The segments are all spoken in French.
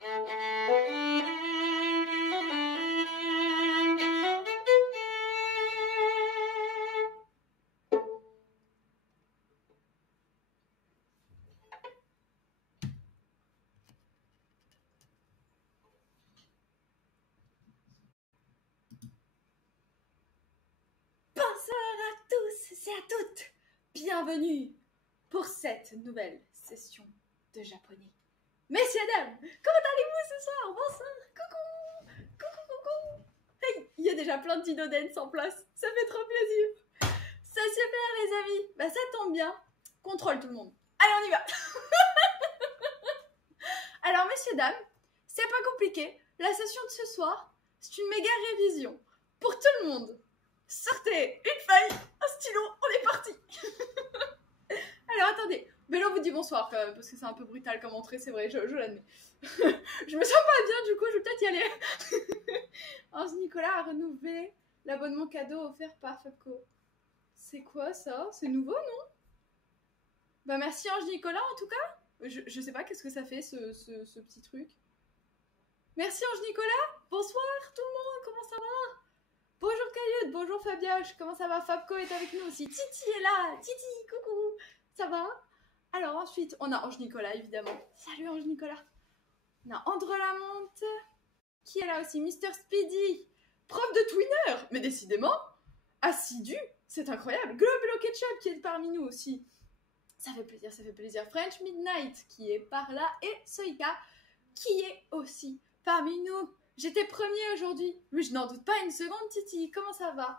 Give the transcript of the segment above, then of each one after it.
Et à toutes, bienvenue pour cette nouvelle session de japonais. Messieurs, dames, comment allez-vous ce soir? Bonsoir, coucou, coucou, coucou. Hey, il y a déjà plein de dinodens en place, ça fait trop plaisir. C'est super les amis, bah ça tombe bien, contrôle tout le monde. Allez, on y va. Alors messieurs, dames, c'est pas compliqué, la session de ce soir, c'est une méga révision pour tout le monde. Sortez une feuille, un stylo, on est parti. Alors attendez, Bélo vous dit bonsoir quand même, parce que c'est un peu brutal comme entrée, c'est vrai, je l'admets. Je me sens pas bien, du coup je vais peut-être y aller. Ange Nicolas a renouvelé l'abonnement cadeau offert par Fabco. C'est quoi ça? C'est nouveau, non? Bah merci Ange Nicolas en tout cas. Je sais pas qu'est-ce que ça fait ce petit truc. Merci Ange Nicolas, bonsoir tout le monde, comment ça va? Bonjour Caillud, bonjour Fabioche, comment ça va? Fabco est avec nous aussi, Titi est là, Titi, coucou, ça va? Alors ensuite, on a Ange Nicolas évidemment, salut Ange Nicolas. On a André Lamonte, qui est là aussi, Mister Speedy, prof de Twinner, mais décidément, assidu, c'est incroyable. Globelo Ketchup qui est parmi nous aussi, ça fait plaisir, ça fait plaisir. French Midnight qui est par là, et Soika qui est aussi parmi nous. J'étais premier aujourd'hui. Oui, je n'en doute pas une seconde, Titi. Comment ça va?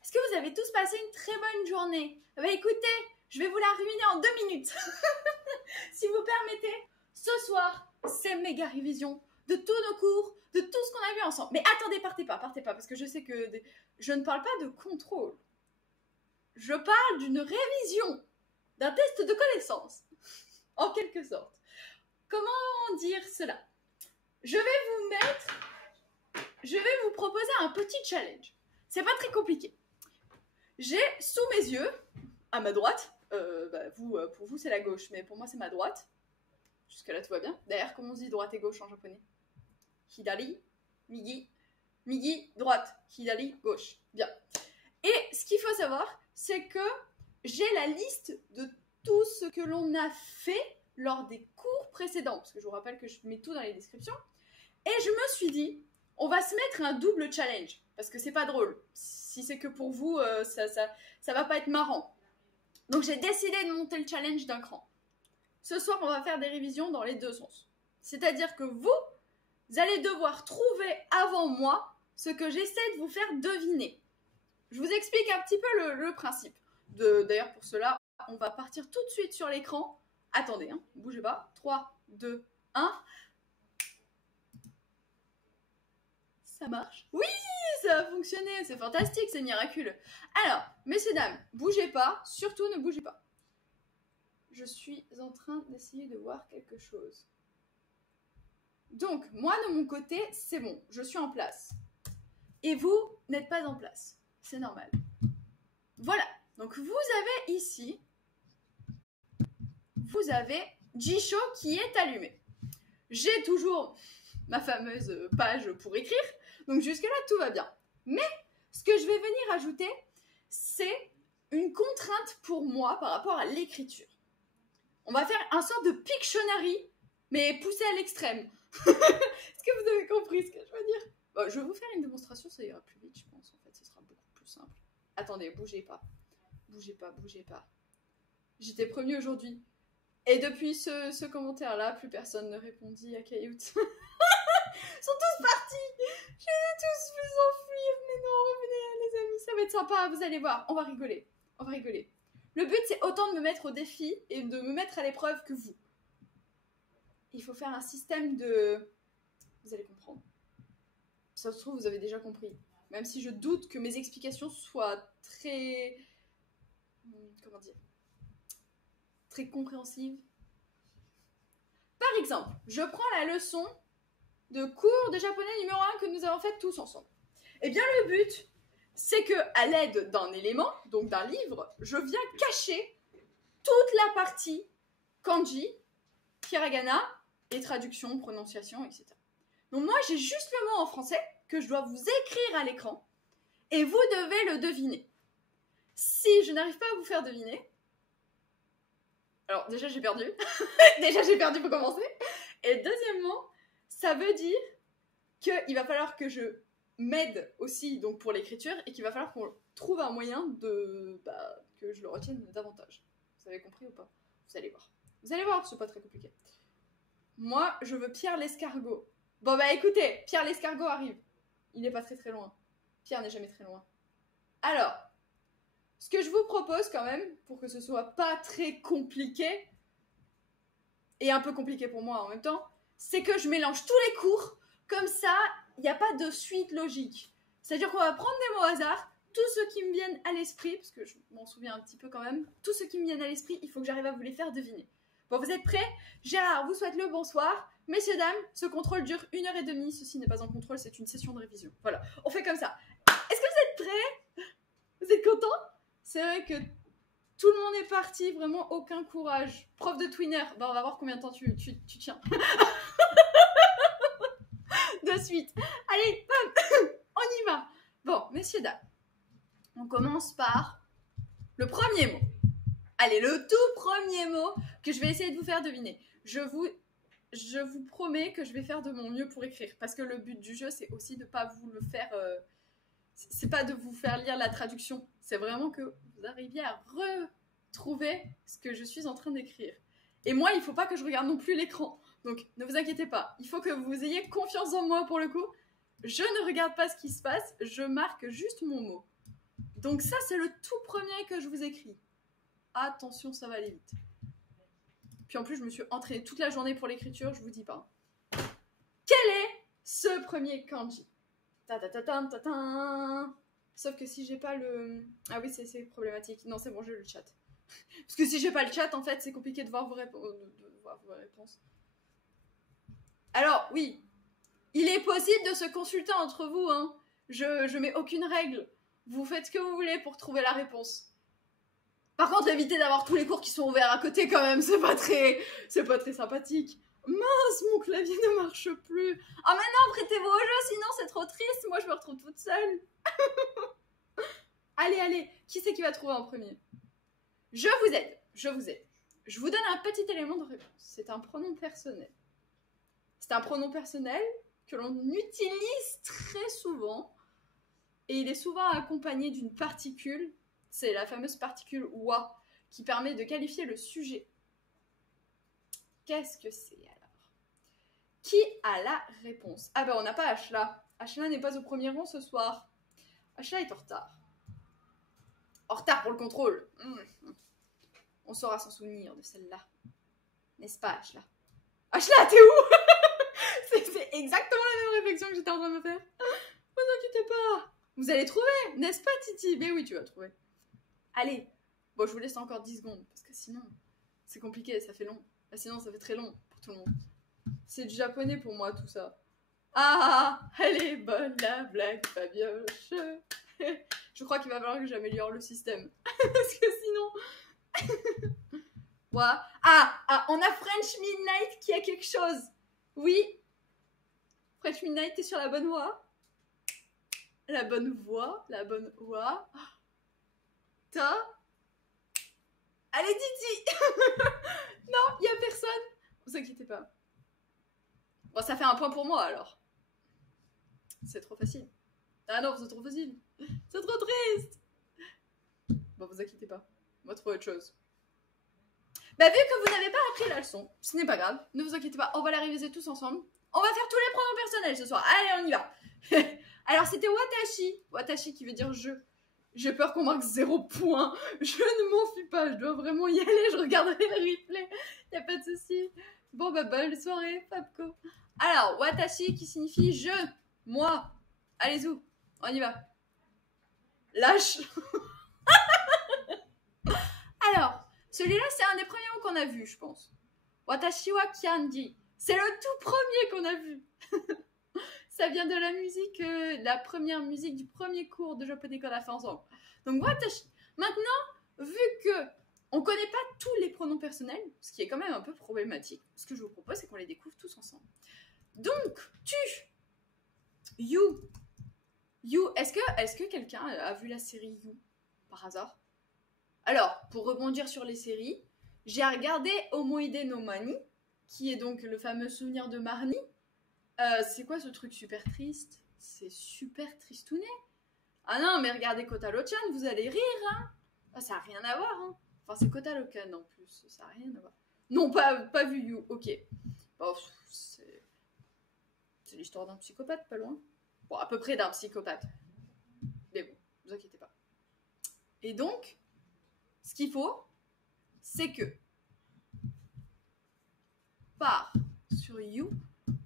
Est-ce que vous avez tous passé une très bonne journée? Bah écoutez, je vais vous la ruiner en 2 minutes. Si vous permettez, ce soir, c'est méga révision de tous nos cours, de tout ce qu'on a vu ensemble. Mais attendez, partez pas, parce que je sais que je ne parle pas de contrôle. Je parle d'une révision, d'un test de connaissance, en quelque sorte. Comment dire cela? Je vais vous proposer un petit challenge. C'est pas très compliqué. J'ai sous mes yeux, à ma droite, pour vous c'est la gauche, mais pour moi c'est ma droite. Jusque là tout va bien. D'ailleurs, comment on dit droite et gauche en japonais? Hidari, migi, migi, droite, hidari, gauche. Bien. Et ce qu'il faut savoir, c'est que j'ai la liste de tout ce que l'on a fait lors des cours précédents, parce que je vous rappelle que je mets tout dans les descriptions. Et je me suis dit, on va se mettre un double challenge, parce que c'est pas drôle. Si c'est que pour vous, ça va pas être marrant. Donc j'ai décidé de monter le challenge d'un cran. Ce soir, on va faire des révisions dans les deux sens. C'est-à-dire que vous allez devoir trouver avant moi ce que j'essaie de vous faire deviner. Je vous explique un petit peu le principe. D'ailleurs, pour cela, on va partir tout de suite sur l'écran. Attendez, hein, bougez pas. 3, 2, 1... Ça marche? Oui, ça a fonctionné, c'est fantastique, c'est miraculeux. Alors, messieurs, dames, bougez pas, surtout ne bougez pas. Je suis en train d'essayer de voir quelque chose. Donc, moi, de mon côté, c'est bon, je suis en place. Et vous n'êtes pas en place, c'est normal. Voilà, donc vous avez ici, vous avez Jisho qui est allumé. J'ai toujours ma fameuse page pour écrire, donc jusque-là, tout va bien. Mais ce que je vais venir ajouter, c'est une contrainte pour moi par rapport à l'écriture. On va faire un sort de Pictionary, mais poussé à l'extrême. Est-ce que vous avez compris ce que je veux dire? Bon, je vais vous faire une démonstration, ça ira plus vite, je pense. En fait, ce sera beaucoup plus simple. Attendez, bougez pas. Bougez pas, bougez pas. J'étais premier aujourd'hui. Et depuis ce commentaire-là, plus personne ne répondit à Caillout. Ils sont tous partis. Je les ai tous fait s'enfuir. Mais non, revenez les amis, ça va être sympa, vous allez voir, on va rigoler. On va rigoler. Le but, c'est autant de me mettre au défi et de me mettre à l'épreuve que vous. Il faut faire un système de... Vous allez comprendre. Ça se trouve, vous avez déjà compris. Même si je doute que mes explications soient très... Comment dire? Très compréhensives. Par exemple, je prends la leçon de cours de japonais numéro 1 que nous avons fait tous ensemble. Eh bien, le but, c'est que à l'aide d'un élément, donc d'un livre, je viens cacher toute la partie kanji, hiragana et traduction, prononciation, etc. Donc moi, j'ai juste le mot en français que je dois vous écrire à l'écran et vous devez le deviner. Si je n'arrive pas à vous faire deviner, alors déjà j'ai perdu, déjà j'ai perdu pour commencer, et deuxièmement, ça veut dire qu'il va falloir que je m'aide aussi donc pour l'écriture et qu'il va falloir qu'on trouve un moyen de que je le retienne davantage. Vous avez compris ou pas? Vous allez voir. Vous allez voir, c'est pas très compliqué. Moi, je veux Pierre l'escargot. Bon bah écoutez, Pierre l'escargot arrive. Il n'est pas très très loin. Pierre n'est jamais très loin. Alors, ce que je vous propose quand même, pour que ce soit pas très compliqué, et un peu compliqué pour moi en même temps, c'est que je mélange tous les cours, comme ça, il n'y a pas de suite logique. C'est-à-dire qu'on va prendre des mots au hasard, tous ceux qui me viennent à l'esprit, parce que je m'en souviens un petit peu quand même, tous ceux qui me viennent à l'esprit, il faut que j'arrive à vous les faire deviner. Bon, vous êtes prêts? Gérard vous souhaite le bonsoir. Messieurs, dames, ce contrôle dure 1h30. Ceci n'est pas un contrôle, c'est une session de révision. Voilà, on fait comme ça. Est-ce que vous êtes prêts? Vous êtes contents? C'est vrai que tout le monde est parti, vraiment aucun courage. Prof de Twinner, bah on va voir combien de temps tu tiens. De suite. Allez, hop, on y va. Bon, messieurs, dames, on commence par le premier mot. Allez, le tout premier mot que je vais essayer de vous faire deviner. Je vous promets que je vais faire de mon mieux pour écrire. Parce que le but du jeu, c'est aussi de ne pas vous le faire... c'est pas de vous faire lire la traduction. C'est vraiment que vous arriviez à retrouver ce que je suis en train d'écrire. Et moi, il ne faut pas que je regarde non plus l'écran. Donc, ne vous inquiétez pas. Il faut que vous ayez confiance en moi pour le coup. Je ne regarde pas ce qui se passe. Je marque juste mon mot. Donc ça, c'est le tout premier que je vous écris. Attention, ça va aller vite. Puis en plus, je me suis entraînée toute la journée pour l'écriture, je vous dis pas. Quel est ce premier kanji? Sauf que si j'ai pas le... Ah oui, c'est problématique. Non, c'est bon, j'ai le chat. Parce que si j'ai pas le chat, en fait, c'est compliqué de voir vos réponses. Alors, oui, il est possible de se consulter entre vous, hein. Je mets aucune règle. Vous faites ce que vous voulez pour trouver la réponse. Par contre, évitez d'avoir tous les cours qui sont ouverts à côté quand même, c'est pas très sympathique. Mince, mon clavier ne marche plus. Ah mais non, prêtez-vous au jeu, sinon c'est trop triste, moi je me retrouve toute seule. Allez, qui c'est qui va trouver en premier? Je vous aide. Je vous donne un petit élément de réponse. C'est un pronom personnel. C'est un pronom personnel que l'on utilise très souvent et il est souvent accompagné d'une particule. C'est la fameuse particule wa qui permet de qualifier le sujet. Qu'est-ce que c'est alors? Qui a la réponse? Ah ben on n'a pas Ashla. Ashla n'est pas au premier rang ce soir. Ashla est en retard. En retard pour le contrôle. On saura s'en souvenir de celle-là. N'est-ce pas Ashla? Ashla, t'es où? C'est exactement la même réflexion que j'étais en train de me faire. Ne vous inquiétez pas. Vous allez trouver, n'est-ce pas Titi? Ben oui, tu vas trouver. Allez, bon, je vous laisse encore 10 secondes, parce que sinon, c'est compliqué, ça fait long. Sinon, ça fait très long pour tout le monde. C'est du japonais pour moi, tout ça. Ah, elle est bonne, la blague, Fabioche. Je crois qu'il va falloir que j'améliore le système. Parce que sinon... Ouais. Ah, on a French Midnight qui a quelque chose. Oui. French Midnight, t'es sur la bonne voie? La bonne voie, la bonne voie. Allez Titi. Non, il n'y a personne. Vous inquiétez pas. Bon, ça fait un point pour moi alors. C'est trop facile. Ah non, c'est trop facile. C'est trop triste. Bon, vous inquiétez pas. On va trouver autre chose. Bah, vu que vous n'avez pas appris la leçon, ce n'est pas grave. Ne vous inquiétez pas, on va la réviser tous ensemble. On va faire tous les pronoms personnels ce soir. Allez, on y va. Alors, c'était watashi. Watashi qui veut dire je. J'ai peur qu'on marque 0 point. Je ne m'enfuis pas. Je dois vraiment y aller. Je regarderai le replay. Y a pas de souci. Bon, bah, bonne soirée, Fabco. Alors, watashi qui signifie je, moi. Allez-y, on y va. Lâche. Alors, celui-là, c'est un des premiers mots qu'on a vu, je pense. Watashi wa kyanji. C'est le tout premier qu'on a vu. Ça vient de la musique, la première musique du premier cours de japonais qu'on a fait ensemble. Donc, watashi. Maintenant, vu que On connaît pas tous les pronoms personnels, ce qui est quand même un peu problématique. Ce que je vous propose, c'est qu'on les découvre tous ensemble. Donc, tu, you, est-ce que quelqu'un a vu la série You, par hasard? Alors, pour rebondir sur les séries, j'ai regardé Omoide no Mani, qui est donc le fameux souvenir de Marnie. C'est quoi ce truc super triste? C'est super tristounet. Ah non, mais regardez Kotaro-chan, vous allez rire, hein. Ah, ça n'a rien à voir, hein. Enfin, c'est Kotaro-chan en plus, ça n'a rien à voir. Non, pas vu You, ok. Bon, c'est l'histoire d'un psychopathe, pas loin. Bon, à peu près d'un psychopathe. Mais bon, ne vous inquiétez pas. Et donc, ce qu'il faut, c'est que part sur You,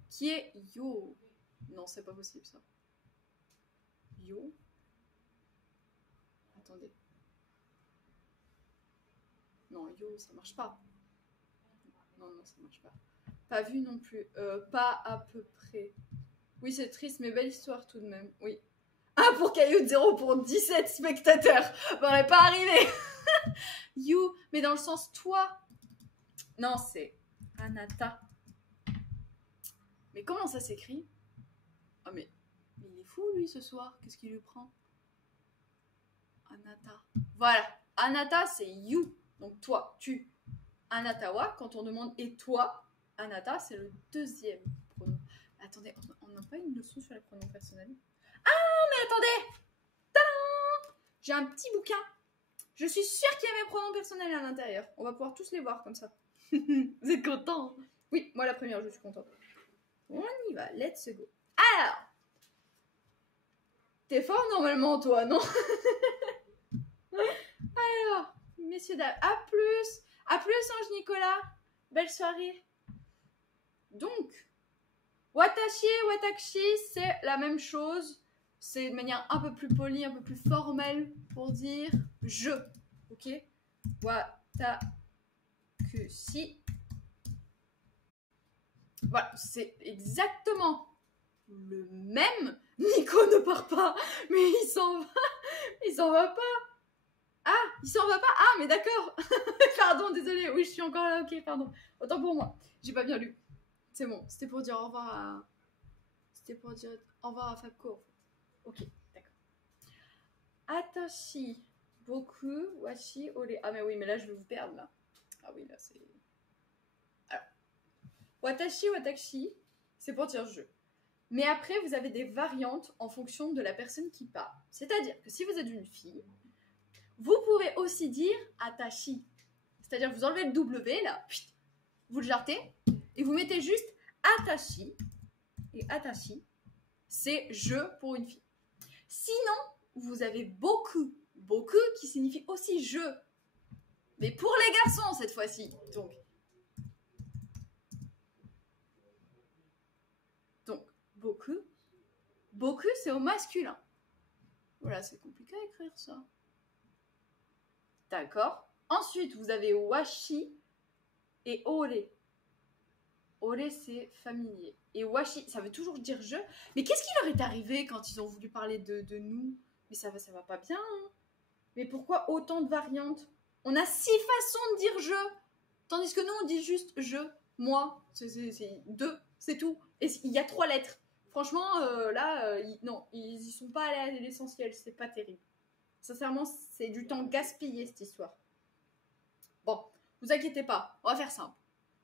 qui est Yo. Non, c'est pas possible ça. Yo. Attendez. Non, Yo, ça marche pas. Non, ça marche pas. Pas vu non plus. Pas à peu près. Oui, c'est triste, mais belle histoire tout de même. Oui. 1 pour Caillou, 0 pour 17 spectateurs. Bon, on n'est pas arrivé. You, mais dans le sens toi. Non, c'est Anata. Mais comment ça s'écrit? Ah, mais il est fou, lui, ce soir. Qu'est-ce qu'il lui prend? Anata. Voilà. Anata, c'est you. Donc toi, tu. Anatawa, quand on demande et toi, Anata, c'est le deuxième pronom. Attendez, on n'a pas une leçon sur les pronoms personnels? Ah, mais attendez! Tadam! J'ai un petit bouquin. Je suis sûre qu'il y a mes pronoms personnels à l'intérieur. On va pouvoir tous les voir comme ça. Vous êtes contents? Oui, moi la première, je suis contente. On y va, let's go. Alors, t'es fort normalement, toi, non? Alors, messieurs, dames, à plus! À plus, Ange Nicolas! Belle soirée! Donc, watashi et watashi, c'est la même chose. C'est de manière un peu plus polie, un peu plus formelle pour dire je. Ok? Watakushi. Voilà, c'est exactement le même. Nico ne part pas, mais il s'en va. Il s'en va pas. Ah, il s'en va pas. Ah, mais d'accord. Pardon, désolé. Oui, je suis encore là. Ok, pardon. Autant pour moi. J'ai pas bien lu. C'est bon. C'était pour dire au revoir à... C'était pour dire au revoir à Fabco, en fait. Ok, d'accord. Atashi, boku, washi, ole. Ah, mais oui, mais là, je vais vous perdre, là. Ah oui, là, c'est... Alors. Watashi, watashi, c'est pour dire je. Mais après, vous avez des variantes en fonction de la personne qui parle. C'est-à-dire que si vous êtes une fille, vous pouvez aussi dire atashi. C'est-à-dire que vous enlevez le W, là, vous le jartez, et vous mettez juste atashi. Et atashi, c'est je pour une fille. Sinon, vous avez beaucoup qui signifie aussi je. Mais pour les garçons, cette fois-ci. Donc, beaucoup, c'est au masculin. Voilà, c'est compliqué à écrire ça. D'accord. Ensuite, vous avez washi et ore. Ore, c'est familier. Et washi, ça veut toujours dire je. Mais qu'est-ce qui leur est arrivé quand ils ont voulu parler de nous? Mais ça va pas bien. Hein. Mais pourquoi autant de variantes? On a 6 façons de dire je. Tandis que nous, on dit juste je, moi. C'est 2, c'est tout. Et il y a 3 lettres. Franchement, là, non, ils y sont pas allés à l'essentiel. C'est pas terrible. Sincèrement, c'est du temps gaspillé, cette histoire. Bon, vous inquiétez pas, on va faire simple.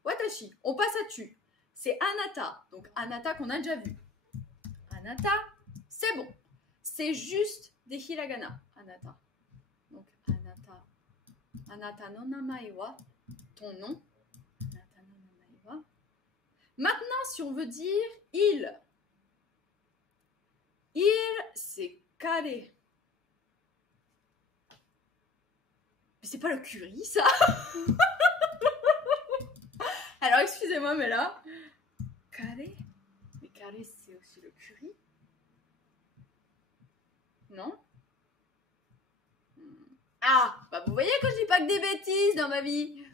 Watashi, on passe à tu. C'est Anata. Donc Anata qu'on a déjà vu. Anata, c'est bon. C'est juste des hiragana. Anata. Donc Anata. Anata no namae wa. Ton nom. Anata no namae wa. Maintenant, si on veut dire il. Il, c'est kare. Mais c'est pas le curry, ça. Alors, excusez-moi, mais là... Carré. Mais carré, c'est aussi le curry. Non? Ah, bah vous voyez que je dis pas que des bêtises dans ma vie.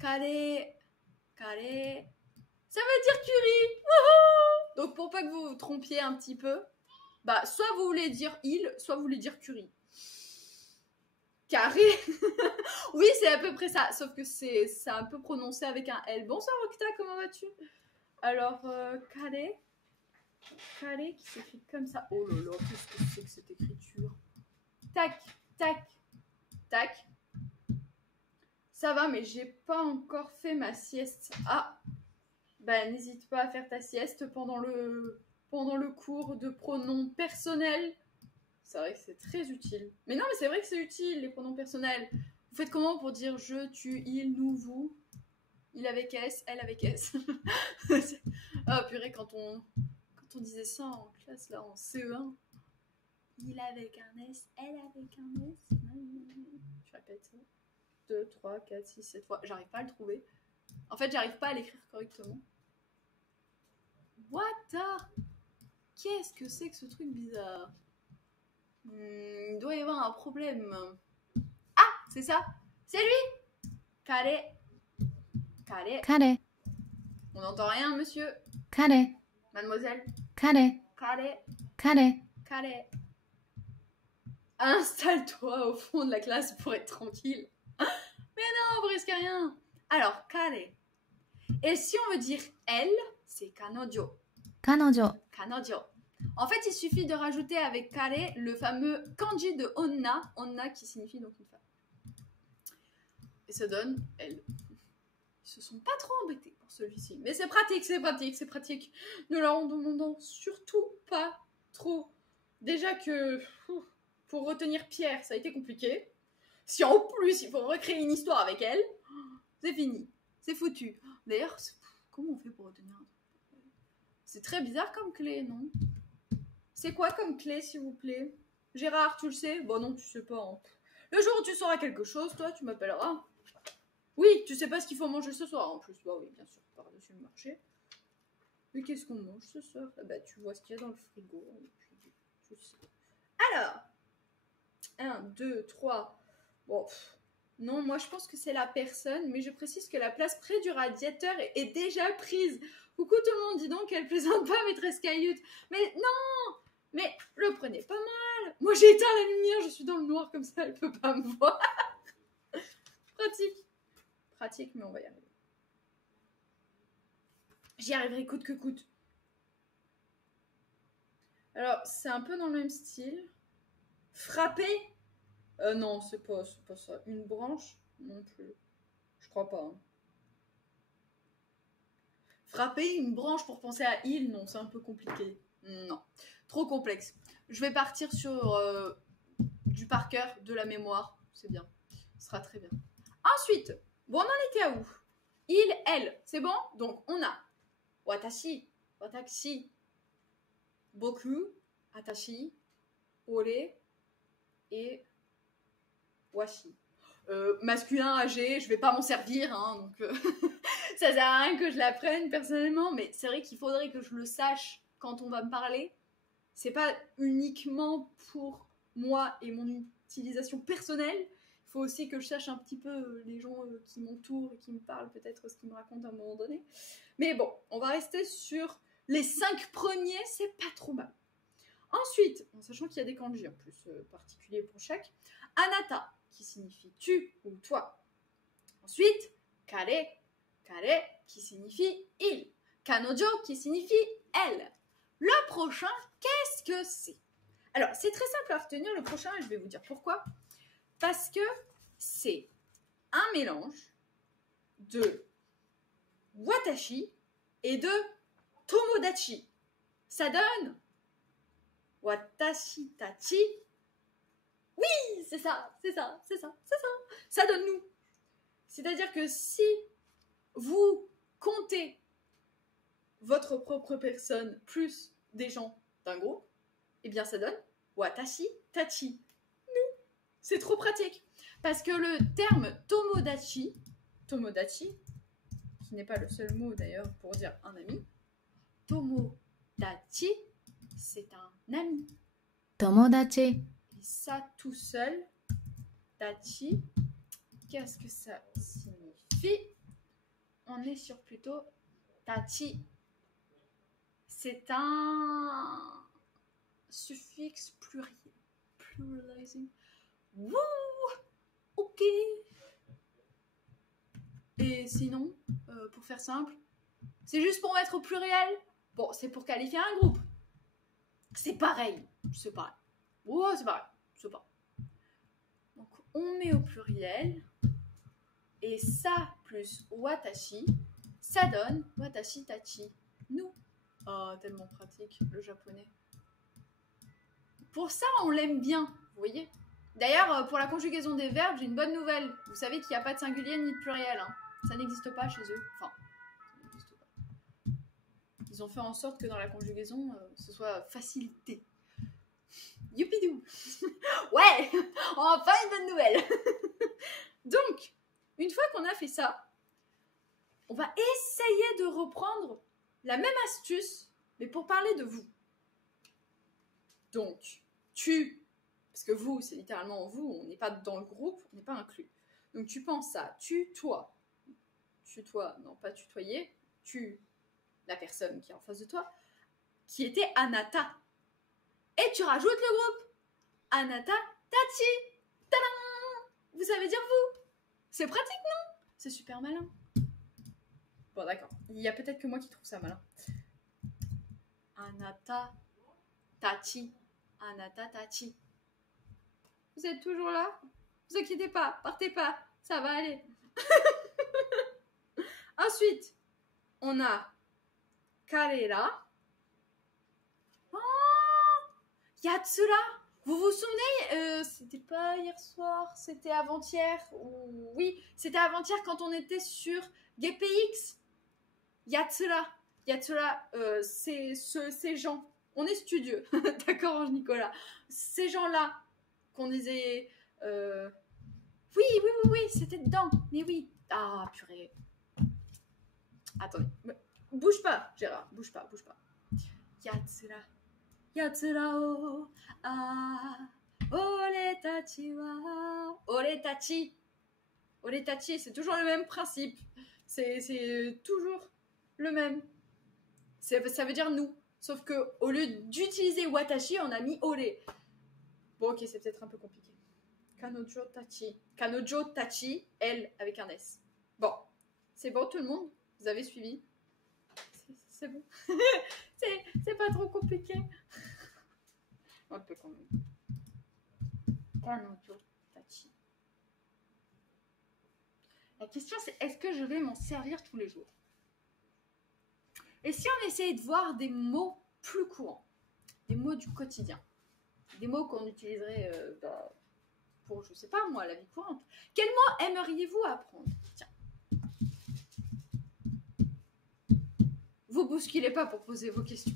Carré. Carré. Ça veut dire curry. Wouhou! Donc, pour pas que vous vous trompiez un petit peu, bah, soit vous voulez dire il, soit vous voulez dire curry. carré. Oui, c'est à peu près ça, sauf que c'est un peu prononcé avec un L. Bonsoir Octa, comment vas-tu? Alors, carré qui s'écrit comme ça. Oh là là, qu'est-ce que c'est que cette écriture? Tac, tac, tac. Ça va, mais j'ai pas encore fait ma sieste. Ah, bah n'hésite pas à faire ta sieste pendant le cours de pronoms personnels. C'est vrai que c'est très utile. Mais non, mais c'est vrai que c'est utile, les pronoms personnels. Vous faites comment pour dire je, tu, il, nous, vous? Il avec S, elle avec S. Ah purée, quand on disait ça en classe, là, en CE1. Il avec un S, elle avec un S. Je répète ça. 2, 3, 4, 6, 7 fois. J'arrive pas à le trouver. En fait, j'arrive pas à l'écrire correctement. What the... Qu'est-ce que c'est que ce truc bizarre? Il doit y avoir un problème. Ah, c'est ça. C'est lui. Carré. Carré. Carré. On n'entend rien, monsieur. Carré. Mademoiselle. Carré. Carré. Carré. Carré. Installe-toi au fond de la classe pour être tranquille. Mais non, vous risquez rien. Alors, carré. Et si on veut dire elle, c'est kanojo. Kanojo. Kanojo. En fait, il suffit de rajouter avec carré le fameux kanji de onna. Onna qui signifie donc une femme. Et ça donne elle. Ils se sont pas trop embêtés pour celui-ci. Mais c'est pratique, c'est pratique, c'est pratique. Ne leur en demandons surtout pas trop. Déjà que pour retenir Pierre, ça a été compliqué. Si en plus il faut recréer une histoire avec elle, c'est fini. C'est foutu. D'ailleurs, comment on fait pour retenir un truc? C'est très bizarre comme clé, non? C'est quoi comme clé, s'il vous plaît? Gérard, tu le sais? Bon, non, tu sais pas. Hein. Le jour où tu sauras quelque chose, toi, tu m'appelleras. Oui, tu sais pas ce qu'il faut manger ce soir, en plus. Bah oui, bien sûr, par-dessus le marché. Mais qu'est-ce qu'on mange ce soir? Ah bah, tu vois ce qu'il y a dans le frigo. Et puis, tu sais. Alors, 1, 2, 3. Bon, non, moi, je pense que c'est la personne, mais je précise que la place près du radiateur est déjà prise. Coucou tout le monde, dis donc, elle plaisante pas, maîtresse Cailloute. Mais non! Mais le prenez pas mal. Moi, j'ai éteint la lumière, je suis dans le noir comme ça, elle peut pas me voir. Pratique. Pratique, mais on va y arriver. J'y arriverai coûte que coûte. Alors, c'est un peu dans le même style. Frapper? Non, c'est pas ça. Une branche? Non plus. Je crois pas. Hein. Frapper une branche pour penser à il? Non, c'est un peu compliqué. Non. Trop complexe. Je vais partir sur du par cœur, de la mémoire. C'est bien. Ce sera très bien. Ensuite, bon, on en était à où? Il, elle. C'est bon? Donc, on a watashi, watashi, boku, atashi, ore et washi. Masculin âgé, je vais pas m'en servir, hein, donc ça sert à rien que je l'apprenne personnellement, mais c'est vrai qu'il faudrait que je le sache quand on va me parler. C'est pas uniquement pour moi et mon utilisation personnelle. Il faut aussi que je sache un petit peu les gens qui m'entourent et qui me parlent, peut-être ce qu'ils me racontent à un moment donné. Mais bon, on va rester sur les 5 premiers, c'est pas trop mal. Ensuite, en sachant qu'il y a des kanji en plus particuliers pour chaque, anata, qui signifie tu ou toi. Ensuite, kare, kare, qui signifie il. Kanojo, qui signifie elle. Le prochain, qu'est-ce que c'est? Alors, c'est très simple à retenir, le prochain, et je vais vous dire pourquoi. Parce que c'est un mélange de watashi et de tomodachi. Ça donne watashi tachi. Oui, c'est ça, c'est ça, c'est ça, c'est ça. Ça donne nous. C'est-à-dire que si vous comptez votre propre personne plus des gens d'un groupe, eh bien ça donne watashi tachi. Nous. C'est trop pratique. Parce que le terme tomodachi, qui n'est pas le seul mot d'ailleurs pour dire un ami, tomodachi, c'est un ami. Tomodachi. Et ça tout seul, dachi, qu'est-ce que ça signifie? On est sur plutôt tachi. C'est un suffixe pluriel. Pluralizing. Wouh! Ok. Et sinon, pour faire simple, c'est juste pour mettre au pluriel. Bon, c'est pour qualifier un groupe. C'est pareil. C'est pareil. Oh, c'est pareil. C'est pareil. Donc, on met au pluriel. Et ça plus watashi, ça donne watashi tachi. Nous. Oh, tellement pratique, le japonais. Pour ça, on l'aime bien, vous voyez. D'ailleurs, pour la conjugaison des verbes, j'ai une bonne nouvelle. Vous savez qu'il n'y a pas de singulier ni de pluriel. Hein. Ça n'existe pas chez eux. Enfin, ça n'existe pas. Ils ont fait en sorte que dans la conjugaison, ce soit facilité. Youpidou. Ouais, enfin une bonne nouvelle. Donc, une fois qu'on a fait ça, on va essayer de reprendre la même astuce, mais pour parler de vous. Donc, tu, parce que vous, c'est littéralement vous, on n'est pas dans le groupe, on n'est pas inclus. Donc, tu penses à tu, toi. Tu-toi, non, pas tutoyer. Tu, la personne qui est en face de toi, qui était Anata. Et tu rajoutes le groupe. Anata, tachi, tadam. Vous savez dire vous. C'est pratique, non? C'est super malin. Bon, d'accord. Il y a peut-être que moi qui trouve ça malin. Anata, tachi. Anata, tachi. Vous êtes toujours là? Vous inquiétez pas, partez pas. Ça va aller. Ensuite, on a Karera. Oh, Yatsura. Vous vous souvenez, c'était pas hier soir, c'était avant-hier. Oui, c'était avant-hier quand on était sur GPX. Yatsura. Yatsura, c'est ces gens. On est studieux. D'accord, Ange Nicolas. Ces gens-là qu'on disait... Oui, c'était dedans. Mais oui. Ah, purée. Attendez. Bouge pas, Gérard. Bouge pas. Yatsura. Yatsura o. Ah. Oretachi wa. Oretachi. Oretachi, c'est toujours le même principe. C'est toujours le même. Ça veut dire nous. Sauf que au lieu d'utiliser watashi, on a mis ore. Bon, ok, c'est peut-être un peu compliqué. Kanojo tachi. Kanojo tachi, elle, avec un S. Bon, c'est bon tout le monde? Vous avez suivi? C'est bon. c'est pas trop compliqué. Un peu quand même. Kanojo tachi. La question c'est, est-ce que je vais m'en servir tous les jours? Et si on essayait de voir des mots plus courants, des mots du quotidien, des mots qu'on utiliserait pour, je sais pas moi, la vie courante. Quels mots aimeriez-vous apprendre? Tiens. Vous bousculez pas pour poser vos questions.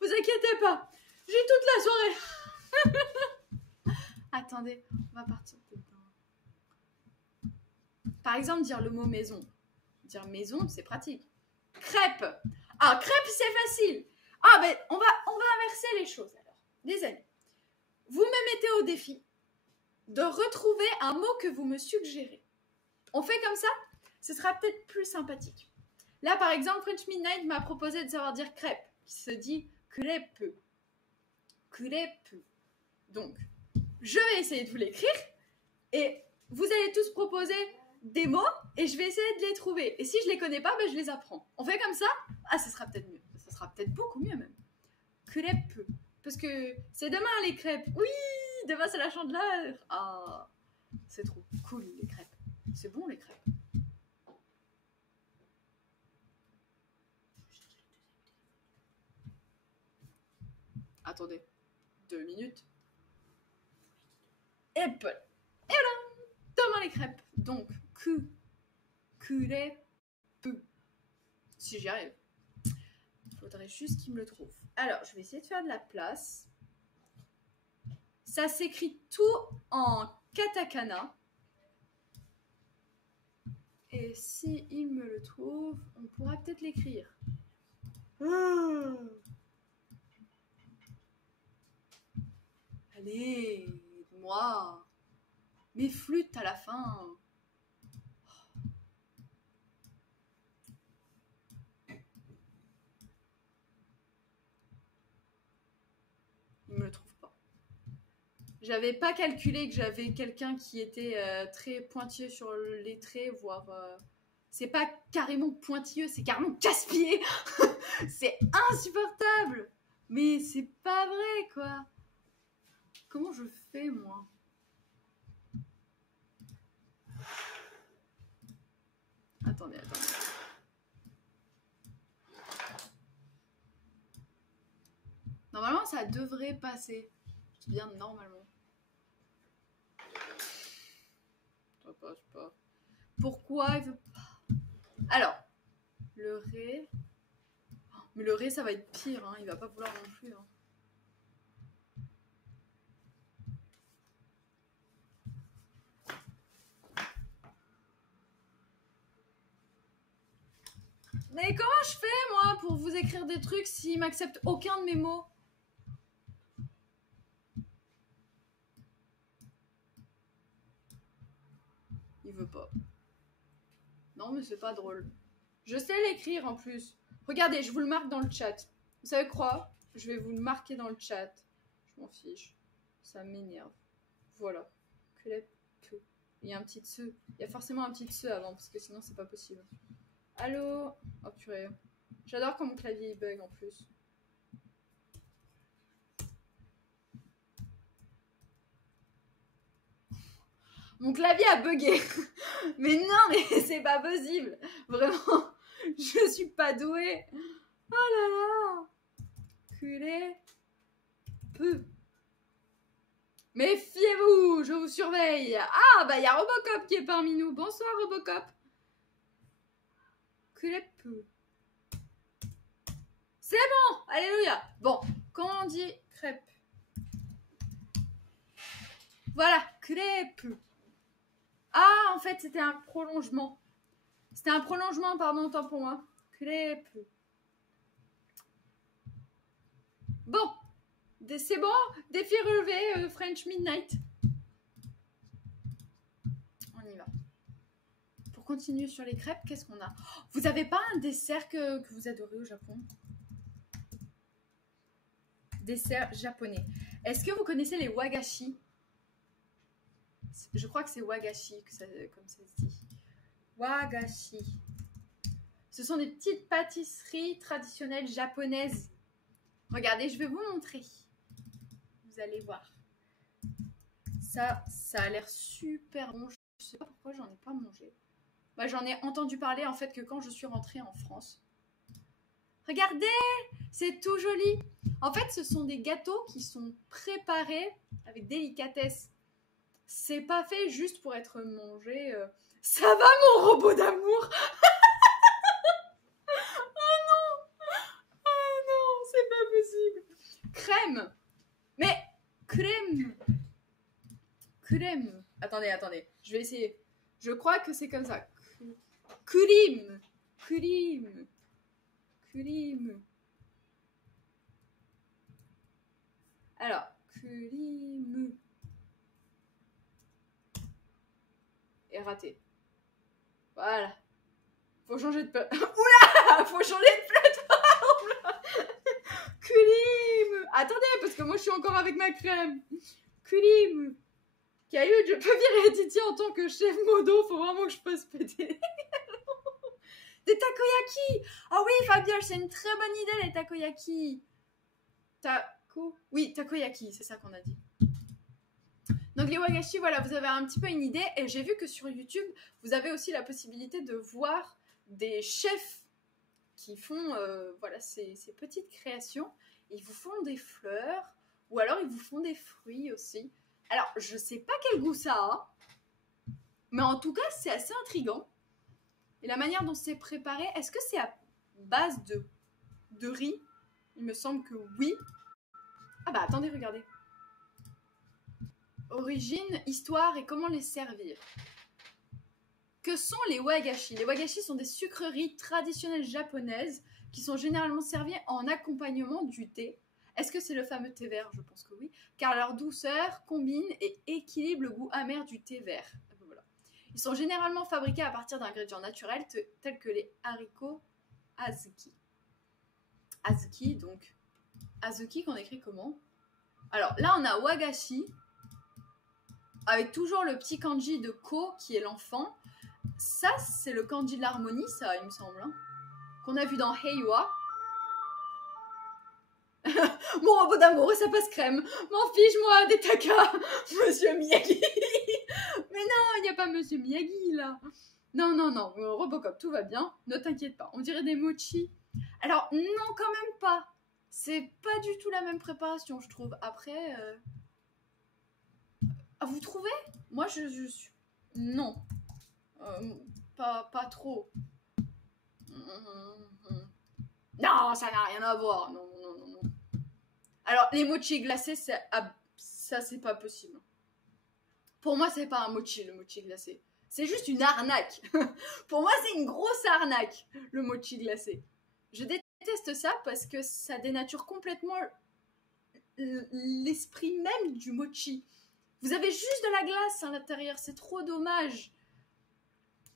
Vous inquiétez pas, j'ai toute la soirée. Attendez, on va partir dedans. Par exemple, dire le mot maison. Dire maison, c'est pratique. Crêpe. Ah, crêpe, c'est facile. Ah, ben, on va inverser les choses alors. Les amis, vous me mettez au défi de retrouver un mot que vous me suggérez. On fait comme ça? Ce sera peut-être plus sympathique. Là, par exemple, French Midnight m'a proposé de savoir dire crêpe, qui se dit crêpe. Crêpe. Donc, je vais essayer de vous l'écrire et vous allez tous proposer des mots et je vais essayer de les trouver. Et si je les connais pas, ben je les apprends. On fait comme ça? Ah, ce sera peut-être mieux. Ce sera peut-être beaucoup mieux même. Crêpe. Parce que c'est demain les crêpes. Oui, demain c'est la chandeleur. Ah, c'est trop cool les crêpes. C'est bon les crêpes. Attendez. 2 minutes. Et voilà. Demain les crêpes. Donc, crêpe. Si j'y arrive. Il faudrait juste qu'il me le trouve. Alors, je vais essayer de faire de la place. Ça s'écrit tout en katakana. Et si il me le trouve, on pourra peut-être l'écrire. Allez, moi. Mes flûtes à la fin. Il me le trouve pas. J'avais pas calculé que j'avais quelqu'un qui était très pointilleux sur les traits, voire... c'est pas carrément pointilleux, c'est carrément casse-pied. C'est insupportable. Mais c'est pas vrai, quoi. Comment je fais, moi? Attendez. Normalement, ça devrait passer. Je dis bien normalement. Ça passe pas. Pourquoi il veut pas? Alors, le ré... Mais le ré, ça va être pire, hein. Il va pas vouloir non plus. Hein. Mais comment je fais, moi, pour vous écrire des trucs s'il m'accepte aucun de mes mots? Il veut pas. Non, mais c'est pas drôle. Je sais l'écrire en plus. Regardez, je vous le marque dans le chat. Vous savez quoi? Je vais vous le marquer dans le chat. Je m'en fiche. Ça m'énerve. Voilà. Que. Il y a un petit se. Il y a forcément un petit se avant, parce que sinon c'est pas possible. Allô? Oh purée. J'adore quand mon clavier il bug en plus. Mon clavier a bugué. Mais non, mais c'est pas possible. Vraiment, je suis pas douée. Oh là là. Culé. Peu. Méfiez-vous, je vous surveille. Ah, bah il y a Robocop qui est parmi nous. Bonsoir Robocop. Culé peu. C'est bon, alléluia. Bon, comment on dit crêpe? Voilà, crêpe. Ah, en fait, c'était un prolongement. C'était un prolongement, pardon, autant pour moi. Crêpe. Bon, c'est bon, défi relevé, French Midnight. On y va. Pour continuer sur les crêpes, qu'est-ce qu'on a? Vous avez pas un dessert que vous adorez au Japon? Dessert japonais. Est-ce que vous connaissez les wagashi? Je crois que c'est wagashi, comme ça se dit. Wagashi. Ce sont des petites pâtisseries traditionnelles japonaises. Regardez, je vais vous montrer. Vous allez voir. Ça a l'air super bon. Je sais pas pourquoi j'en ai pas mangé. Bah, j'en ai entendu parler en fait que quand je suis rentrée en France. Regardez, c'est tout joli. En fait, ce sont des gâteaux qui sont préparés avec délicatesse. C'est pas fait juste pour être mangé. Ça va mon robot d'amour? Oh non! Oh non, c'est pas possible. Crème. Mais crème. Attendez. Je vais essayer. Je crois que c'est comme ça. Cream. Alors, cream. Et raté. Voilà. Faut changer de Oula! Faut changer de plateforme. Cream. Attendez, parce que moi je suis encore avec ma crème. Cream. Caillou, je peux virer Titi en tant que chef modo. Faut vraiment que je fasse péter. Des takoyaki. Ah oui, Fabien, c'est une très bonne idée, les takoyaki. Oui, takoyaki, c'est ça qu'on a dit. Donc les wagashi, voilà, vous avez un petit peu une idée. Et j'ai vu que sur YouTube, vous avez aussi la possibilité de voir des chefs qui font voilà, ces petites créations. Ils vous font des fleurs ou alors ils vous font des fruits aussi. Alors, je sais pas quel goût ça a, mais en tout cas, c'est assez intriguant. Et la manière dont c'est préparé, est-ce que c'est à base de riz? Il me semble que oui. Ah bah attendez, regardez. Origine, histoire et comment les servir. Que sont les wagashi? Les wagashi sont des sucreries traditionnelles japonaises qui sont généralement servies en accompagnement du thé. Est-ce que c'est le fameux thé vert? Je pense que oui. Car leur douceur combine et équilibre le goût amer du thé vert. Voilà. Ils sont généralement fabriqués à partir d'ingrédients naturels tels que les haricots azuki. Azuki, donc. Azuki qu'on écrit comment? Alors là, on a wagashi. avec toujours le petit kanji de Ko, qui est l'enfant. Ça, c'est le kanji de l'harmonie, ça, il me semble. Hein, qu'on a vu dans Heiwa. Mon robot d'amour et sa passe crème. M'en fiche, moi, des takas. Monsieur Miyagi. Mais non, il n'y a pas Monsieur Miyagi, là. Non, non, non. Robocop, tout va bien. Ne t'inquiète pas. On dirait des mochis. Alors, non, quand même pas. C'est pas du tout la même préparation, je trouve. Après... vous trouvez? Moi, je suis... Non. Pas trop. Non, ça n'a rien à voir. Non, non, non, non. Alors, les mochis glacés, ça, c'est pas possible. Pour moi, c'est pas un mochi, le mochi glacé. C'est juste une arnaque. Pour moi, c'est une grosse arnaque, le mochi glacé. Je déteste ça parce que ça dénature complètement l'esprit même du mochi. Vous avez juste de la glace à l'intérieur, c'est trop dommage.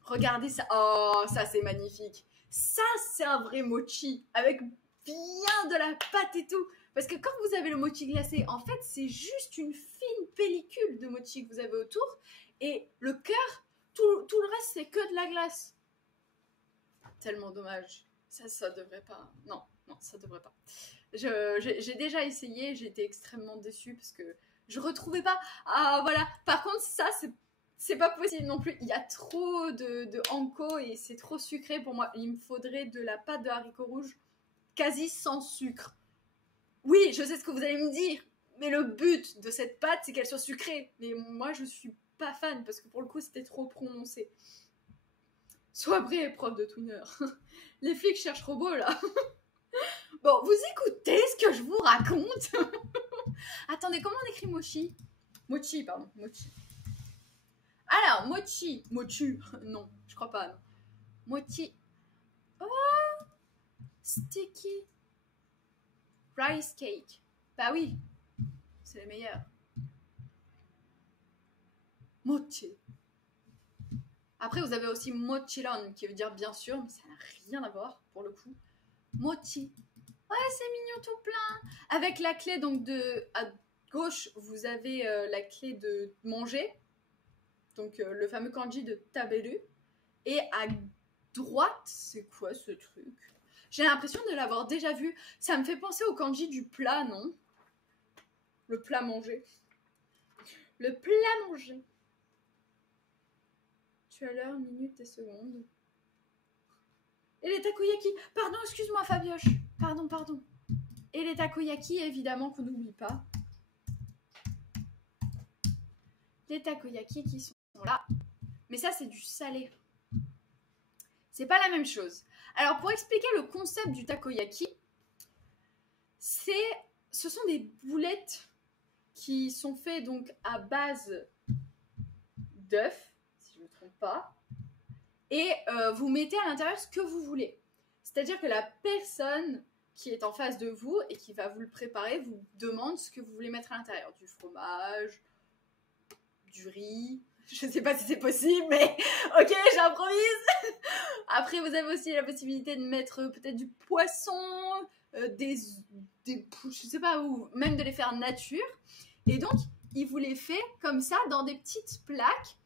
Regardez ça. Oh, ça, c'est magnifique. Ça, c'est un vrai mochi, avec bien de la pâte et tout. Parce que quand vous avez le mochi glacé, en fait, c'est juste une fine pellicule de mochi que vous avez autour. Et le cœur, tout le reste, c'est que de la glace. Tellement dommage. Ça devrait pas... Non, ça devrait pas. J'ai déjà essayé, j'ai été extrêmement déçue parce que je retrouvais pas... Ah, voilà. Par contre, ça, c'est pas possible non plus. Il y a trop de hanko et c'est trop sucré pour moi. Il me faudrait de la pâte de haricots rouges quasi sans sucre. Oui, je sais ce que vous allez me dire, mais le but de cette pâte, c'est qu'elle soit sucrée. Mais moi, je suis pas fan, parce que pour le coup, c'était trop prononcé. Sois vrai, prof de twinner. Les flics cherchent robot, là. Bon, vous écoutez ce que je vous raconte? Attendez, comment on écrit mochi? Mochi, pardon, mochi. Alors, mochi. Mochu. Non, je crois pas, non. Mochi. Oh! Sticky. Rice cake. Bah oui, c'est les meilleurs. Mochi. Après, vous avez aussi mochilon, qui veut dire bien sûr, mais ça n'a rien à voir, pour le coup. Mochi. Ouais, c'est mignon tout plein. Avec la clé, donc, à gauche, vous avez la clé de manger. Donc, le fameux kanji de taberu. Et à droite, c'est quoi ce truc? J'ai l'impression de l'avoir déjà vu. Ça me fait penser au kanji du plat, non? Le plat mangé. Le plat mangé. Tu as l'heure, minute et seconde. Et les takoyaki. Pardon, excuse-moi Fabioche. Pardon. Et les takoyaki, évidemment qu'on n'oublie pas. Les takoyaki qui sont là. Mais ça, c'est du salé. C'est pas la même chose. Alors, pour expliquer le concept du takoyaki, ce sont des boulettes qui sont faites donc à base d'œufs, si je ne me trompe pas, et vous mettez à l'intérieur ce que vous voulez. C'est-à-dire que la personne qui est en face de vous et qui va vous le préparer vous demande ce que vous voulez mettre à l'intérieur. Du fromage, du riz, je ne sais pas si c'est possible, mais ok, j'improvise. Après, vous avez aussi la possibilité de mettre peut-être du poisson, des je sais pas où, même de les faire nature. Et donc, il vous les fait comme ça dans des petites plaques.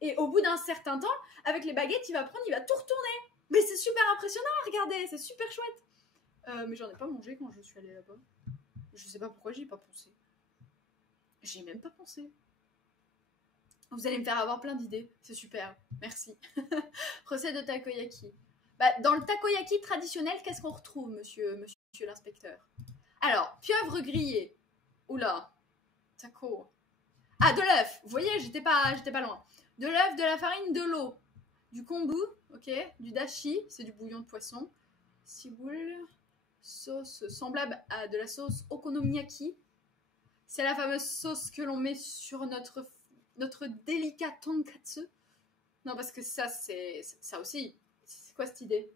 Et au bout d'un certain temps, avec les baguettes, il va prendre, il va tout retourner. Mais c'est super impressionnant à regarder, c'est super chouette. Mais j'en ai pas mangé quand je suis allée là-bas. Je sais pas pourquoi j'y ai pas pensé. J'y ai même pas pensé. Vous allez me faire avoir plein d'idées, c'est super, merci. Recette de takoyaki. Bah, dans le takoyaki traditionnel, qu'est-ce qu'on retrouve, monsieur l'inspecteur? Alors, pieuvre grillée. Oula, tako. Ah, de l'œuf. Vous voyez, j'étais pas loin. De l'œuf, de la farine, de l'eau. Du kombu, ok. Du dashi, c'est du bouillon de poisson. Ciboule. Sauce semblable à de la sauce okonomiyaki. C'est la fameuse sauce que l'on met sur notre délicat tonkatsu. Non, parce que ça, c'est ça aussi. C'est quoi cette idée?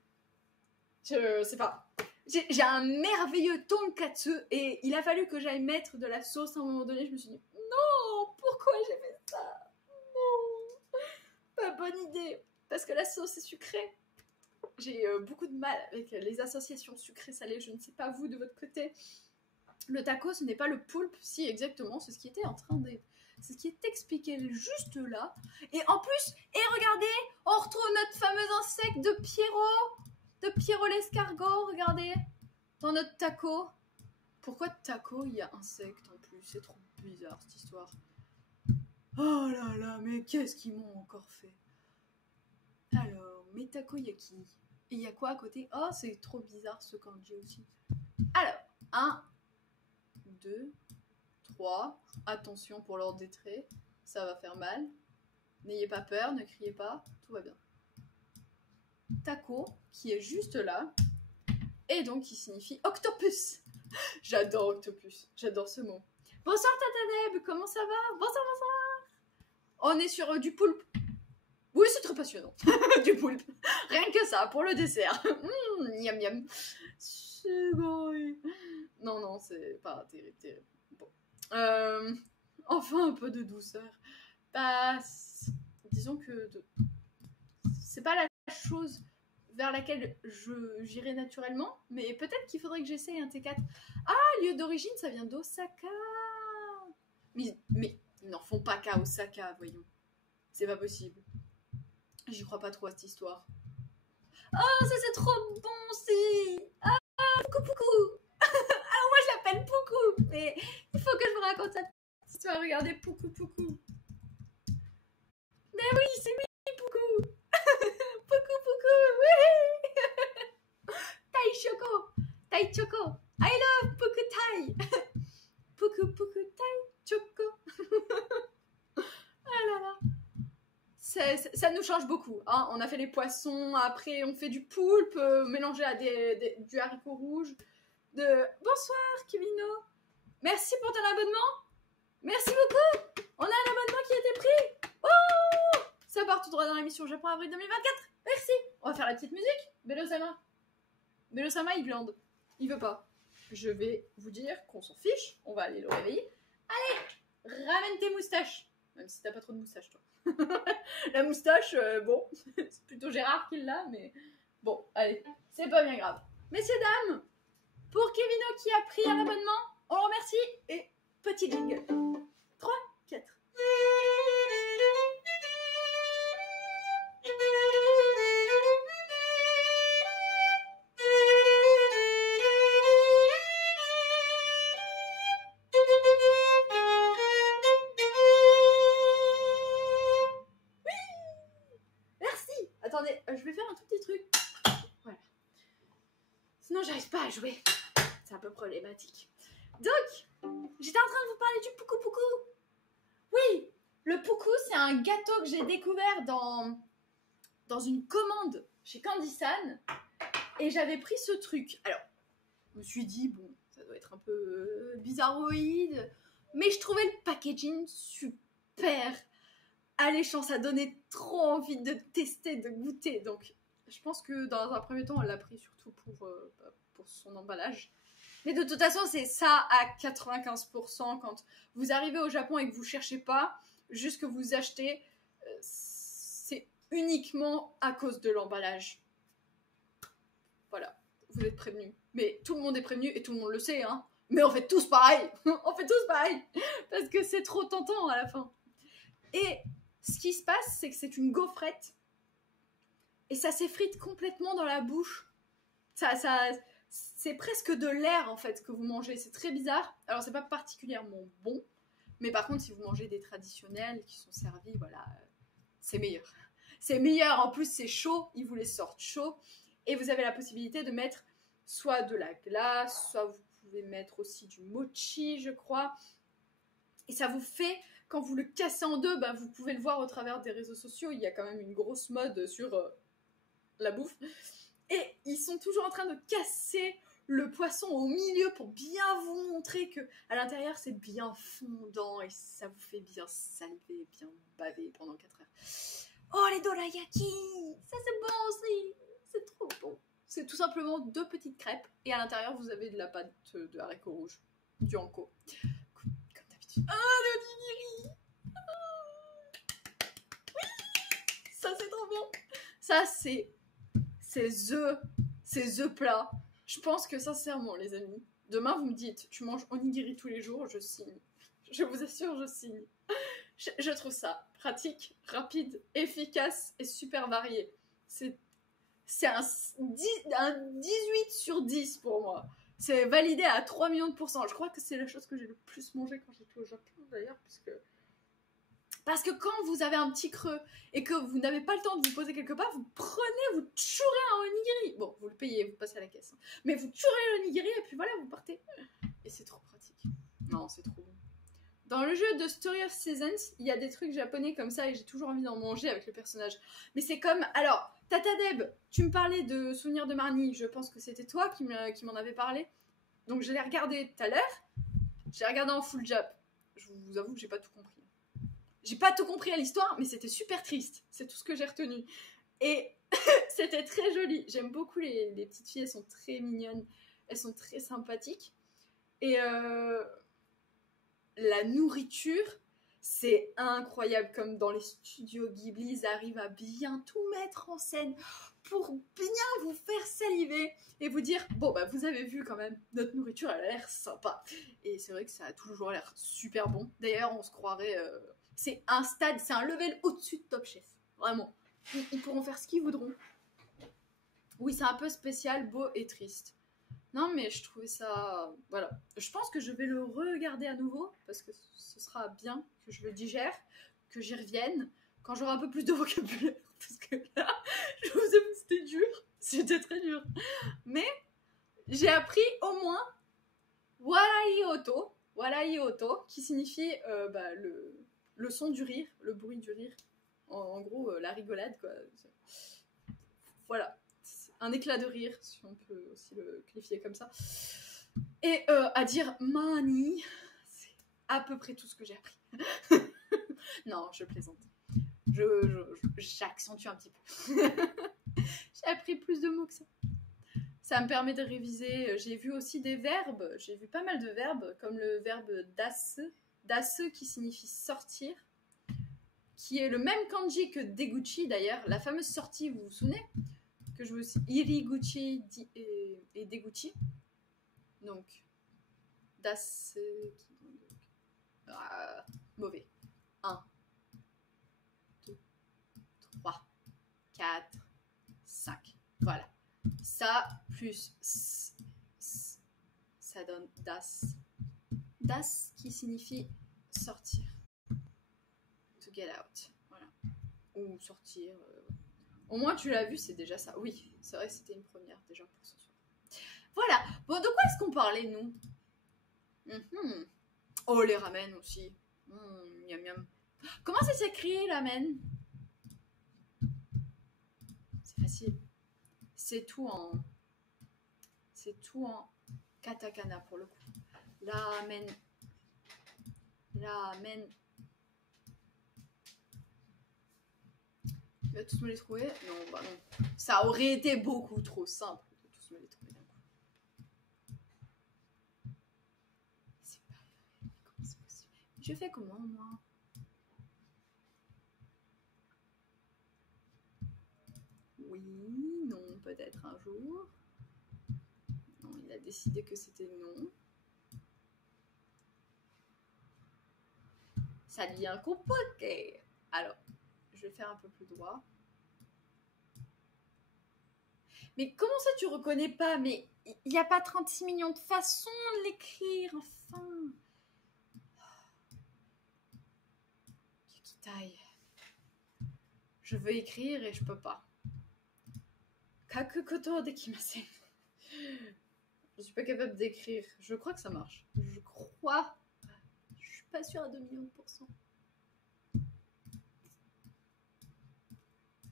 Je sais pas. J'ai un merveilleux tonkatsu et il a fallu que j'aille mettre de la sauce à un moment donné. Je me suis dit, non, pourquoi j'ai fait ça? Non, pas bonne idée. Parce que la sauce est sucrée. J'ai beaucoup de mal avec les associations sucrées-salées. Je ne sais pas vous de votre côté. Le taco, ce n'est pas le poulpe. Si, exactement, c'est ce qui était en train C'est ce qui est expliqué juste là. Et en plus, regardez, on retrouve notre fameux insecte de Pierrot l'escargot, regardez, dans notre taco. Pourquoi taco, il y a insecte en plus? C'est trop bizarre cette histoire. Oh là là, mais qu'est-ce qu'ils m'ont encore fait? Alors, mes tacos, il y a qui? Et il y a quoi à côté? Oh, c'est trop bizarre ce kanji aussi. Alors, 1, 2, 3. Attention pour l'ordre des traits, ça va faire mal. N'ayez pas peur, ne criez pas, tout va bien. Taco, qui est juste là, et donc qui signifie octopus. J'adore octopus, j'adore ce mot. Bonsoir Tataneb, comment ça va? Bonsoir, bonsoir. On est sur du poulpe. Oui, c'est très passionnant. Du poulpe. Rien que ça, pour le dessert. Miam miam. Non, non, c'est pas terrible, terrible. Bon. Enfin, un peu de douceur. Bah, disons que c'est pas la chose vers laquelle j'irai naturellement, mais peut-être qu'il faudrait que j'essaye un T4. Ah, lieu d'origine, ça vient d'Osaka. Mais ils n'en font pas qu'à Osaka, voyons. C'est pas possible. J'y crois pas trop à cette histoire. Oh, ça c'est trop bon aussi. Ah, Poukou Poukou. Alors moi je l'appelle Poukou, mais il faut que je vous raconte cette histoire. Regardez, Poukou Poukou. Mais oui, c'est lui, Poukou. Poukou Poukou, oui. Tai Choco. Tai Choco. I love Poukou Tai. Poukou Poukou Tai Choco. Ah là là. Ça nous change beaucoup. Hein. On a fait les poissons, après on fait du poulpe mélangé à du haricot rouge. Bonsoir Kevino. Merci pour ton abonnement. Merci beaucoup. On a un abonnement qui a été pris. Oh, ça part tout droit dans l'émission Japon avril 2024. Merci. On va faire la petite musique. Bello-sama. Bello-sama, il glande. Il veut pas. Je vais vous dire qu'on s'en fiche. On va aller le réveiller. Allez, ramène tes moustaches. Même si t'as pas trop de moustaches, toi. La moustache, bon, c'est plutôt Gérard qui l'a, mais bon, allez, c'est pas bien grave. Messieurs, dames, pour Kevino qui a pris un abonnement, on le remercie et petit jingle. 3, 4. Attendez, je vais faire un tout petit truc. Voilà. Sinon, j'arrive pas à jouer. C'est un peu problématique. Donc, j'étais en train de vous parler du Poukou Poukou. Oui, le Poukou, c'est un gâteau que j'ai découvert dans une commande chez Candy-san. Et j'avais pris ce truc. Alors, je me suis dit, bon, ça doit être un peu bizarroïde. Mais je trouvais le packaging super alléchant, ça donnait trop envie de tester, de goûter. Donc, je pense que dans un premier temps, on l'a pris surtout pour son emballage. Mais de toute façon, c'est ça à 95%. Quand vous arrivez au Japon et que vous cherchez pas, juste que vous achetez, c'est uniquement à cause de l'emballage. Voilà, vous êtes prévenus. Mais tout le monde est prévenu et tout le monde le sait, hein. Mais on fait tous pareil. On fait tous pareil. Parce que c'est trop tentant à la fin. Et ce qui se passe, c'est que c'est une gaufrette et ça s'effrite complètement dans la bouche. C'est presque de l'air en fait que vous mangez. C'est très bizarre. Alors c'est pas particulièrement bon, mais par contre si vous mangez des traditionnels qui sont servis, voilà, c'est meilleur. C'est meilleur. En plus c'est chaud, ils vous les sortent chaud et vous avez la possibilité de mettre soit de la glace, soit vous pouvez mettre aussi du mochi, je crois. Et ça vous fait, quand vous le cassez en deux, bah, vous pouvez le voir au travers des réseaux sociaux, il y a quand même une grosse mode sur la bouffe. Et ils sont toujours en train de casser le poisson au milieu pour bien vous montrer que à l'intérieur c'est bien fondant et ça vous fait bien saliver, bien baver pendant 4 heures. Oh les dorayaki, ça c'est bon aussi, c'est trop bon. C'est tout simplement 2 petites crêpes et à l'intérieur vous avez de la pâte de haricots rouges, du hanko. Comme d'habitude. Ah, le onigiri. Oui, ça c'est trop bon. Ça c'est the plat. Je pense que sincèrement les amis, demain vous me dites tu manges onigiri tous les jours, je signe. Je vous assure, je signe. Je trouve ça pratique, rapide, efficace et super varié. C'est un 18 sur 10 pour moi. C'est validé à 3 millions de pourcents. Je crois que c'est la chose que j'ai le plus mangé quand j'étais au Japon d'ailleurs, parce que quand vous avez un petit creux et que vous n'avez pas le temps de vous poser quelque part, vous prenez, vous tchourez un onigiri. Bon, vous le payez, vous passez à la caisse. Mais vous tchourez l'onigiri et puis voilà, vous partez. Et c'est trop pratique. Non, c'est trop bon. Dans le jeu de Story of Seasons, il y a des trucs japonais comme ça et j'ai toujours envie d'en manger avec le personnage. Mais c'est comme... Alors, Tata Deb, tu me parlais de Souvenirs de Marnie. Je pense que c'était toi qui m'en avais parlé. Donc je l'ai regardé tout à l'heure. J'ai regardé en full Jap. Je vous avoue que j'ai pas tout compris. J'ai pas tout compris à l'histoire, mais c'était super triste. C'est tout ce que j'ai retenu. Et c'était très joli. J'aime beaucoup les petites filles. Elles sont très mignonnes. Elles sont très sympathiques. Et la nourriture, c'est incroyable. Comme dans les studios Ghibli, ils arrivent à bien tout mettre en scène pour bien vous faire saliver et vous dire, bon, bah vous avez vu quand même, notre nourriture, elle a l'air sympa. Et c'est vrai que ça a toujours l'air super bon. D'ailleurs, on se croirait... c'est un stade, c'est un level au-dessus de Top Chef. Vraiment. Ils pourront faire ce qu'ils voudront. Oui, c'est un peu spécial, beau et triste. Non, mais je trouvais ça... Voilà. Je pense que je vais le regarder à nouveau, parce que ce sera bien que je le digère, que j'y revienne, quand j'aurai un peu plus de vocabulaire. Parce que là, je vous avoue, c'était dur. C'était très dur. Mais j'ai appris au moins Warai Oto, qui signifie le son du rire, le bruit du rire. En gros, la rigolade, quoi. Voilà. Un éclat de rire, si on peut aussi le qualifier comme ça. Et à dire mani, c'est à peu près tout ce que j'ai appris. Non, je plaisante. J'accentue un petit peu. J'ai appris plus de mots que ça. Ça me permet de réviser. J'ai vu aussi des verbes. J'ai vu pas mal de verbes, comme le verbe dasse. Dasse qui signifie sortir, qui est le même kanji que deguchi d'ailleurs. La fameuse sortie, vous vous souvenez? Que je veux aussi iriguchi et deguchi. Donc, dasse. Mauvais. 1, 2, 3, 4, 5. Voilà. Ça plus ça donne das. Das qui signifie sortir. To get out. Voilà. Ou sortir. Au moins tu l'as vu, c'est déjà ça. Oui, c'est vrai que c'était une première déjà pour ce soir. Voilà. Bon, de quoi est-ce qu'on parlait, nous? Oh, les ramen aussi. Miam miam. Comment ça s'écrit, ramen? C'est facile. C'est tout en katakana pour le coup. Ramen. Tu vas tous me les trouver? Non, bah non. Ça aurait été beaucoup trop simple de tous me les trouver d'un coup. C'est pas vrai. Comment c'est possible? Je fais comment, moi? Oui, non, peut-être un jour. Non, il a décidé que c'était non. Ça devient compliqué. Alors, je vais faire un peu plus droit. Mais comment ça tu reconnais pas? Mais il n'y a pas 36 millions de façons de l'écrire, enfin. Kikitaï. Je veux écrire et je peux pas. Kakukoto dekimasen. Je suis pas capable d'écrire. Je crois que ça marche. Je crois. Je suis pas sûre à 2 millions de pourcents.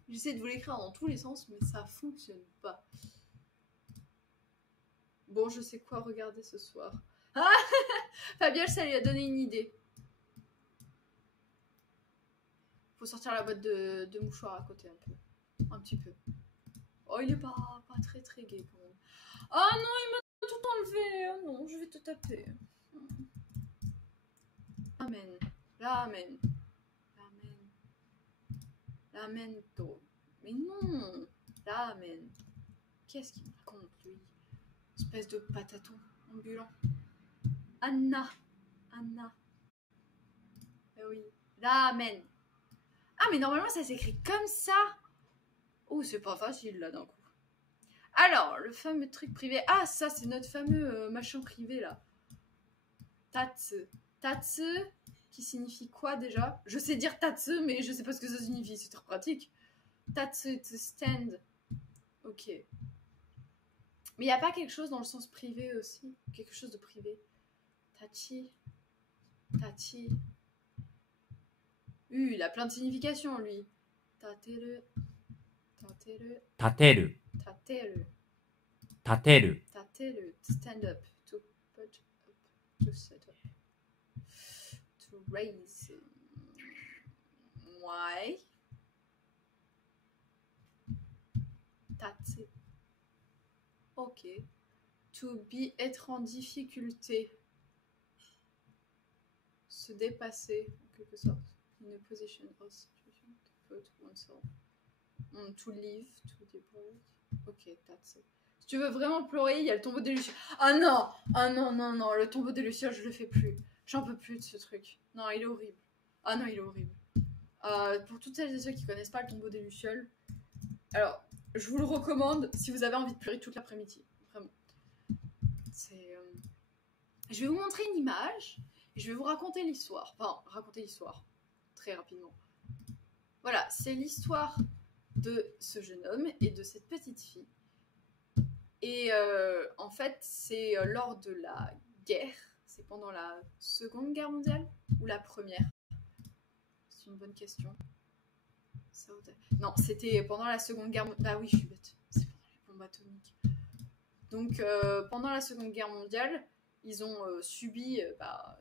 J'essaie de vous l'écrire dans tous les sens, mais ça fonctionne pas. Bon, je sais quoi regarder ce soir. Ah Fabiola, ça lui a donné une idée. Faut sortir la boîte de mouchoirs à côté un peu. Un petit peu. Oh, il est pas très très gai quand même. Oh non, il m'a tout enlevé. Oh non, je vais te taper. Ramen. Ramen. Ramen. Ramento. Mais non. Ramen. Qu'est-ce qu'il me raconte, lui? Espèce de pataton ambulant. Anna. Eh oui. Ramen. Ah, mais normalement, ça s'écrit comme ça. Oh, c'est pas facile, là, d'un coup. Alors, le fameux truc privé. Ah, ça, c'est notre fameux machin privé, là. Tatsu. Tatsu, qui signifie quoi, déjà? Je sais dire tatsu, mais je sais pas ce que ça signifie. C'est très pratique. Tatsu, to stand. Ok. Mais il n'y a pas quelque chose dans le sens privé aussi? Quelque chose de privé? Tachi. Tachi. Il a plein de significations, lui. Tateru. Tateru. 立てる Tateru. 立てる Tateru. To stand up. To put up. To set up. To raise. Why? Tatsu. Ok. To be, être en difficulté. Se dépasser, en quelque sorte. In a position or situation to put oneself. To live, to depart. Ok, that's it. Si tu veux vraiment pleurer, il y a le tombeau des Lucioles. Ah non! Ah non, non, non, le tombeau des Lucioles, je le fais plus. J'en peux plus de ce truc. Non, il est horrible. Ah non, il est horrible. Pour toutes celles et ceux qui connaissent pas le tombeau des Lucioles, alors, je vous le recommande si vous avez envie de pleurer toute l'après-midi. Vraiment. C'est... Je vais vous montrer une image et je vais vous raconter l'histoire. Enfin, raconter l'histoire. Très rapidement. Voilà, c'est l'histoire de ce jeune homme et de cette petite fille. Et en fait, c'est lors de la guerre. C'est pendant la Seconde Guerre mondiale ou la Première? C'est une bonne question. Non, c'était pendant la Seconde Guerre mondiale. Bah oui, je suis bête. C'est pendant les bombes atomiques. Donc, pendant la Seconde Guerre mondiale, ils ont subi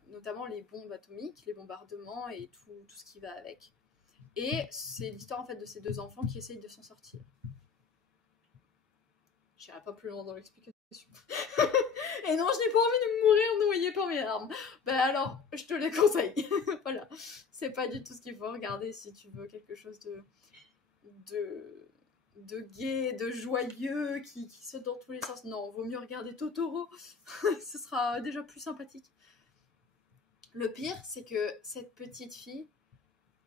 notamment les bombes atomiques, les bombardements et tout ce qui va avec. Et c'est l'histoire en fait de ces deux enfants qui essayent de s'en sortir. J'irai pas plus loin dans l'explication. Et non, je n'ai pas envie de mourir noyée par mes larmes. Ben alors, je te les conseille. Voilà. C'est pas du tout ce qu'il faut regarder si tu veux quelque chose de gai, de joyeux, qui saute dans tous les sens. Non, vaut mieux regarder Totoro. Ce sera déjà plus sympathique. Le pire, c'est que cette petite fille,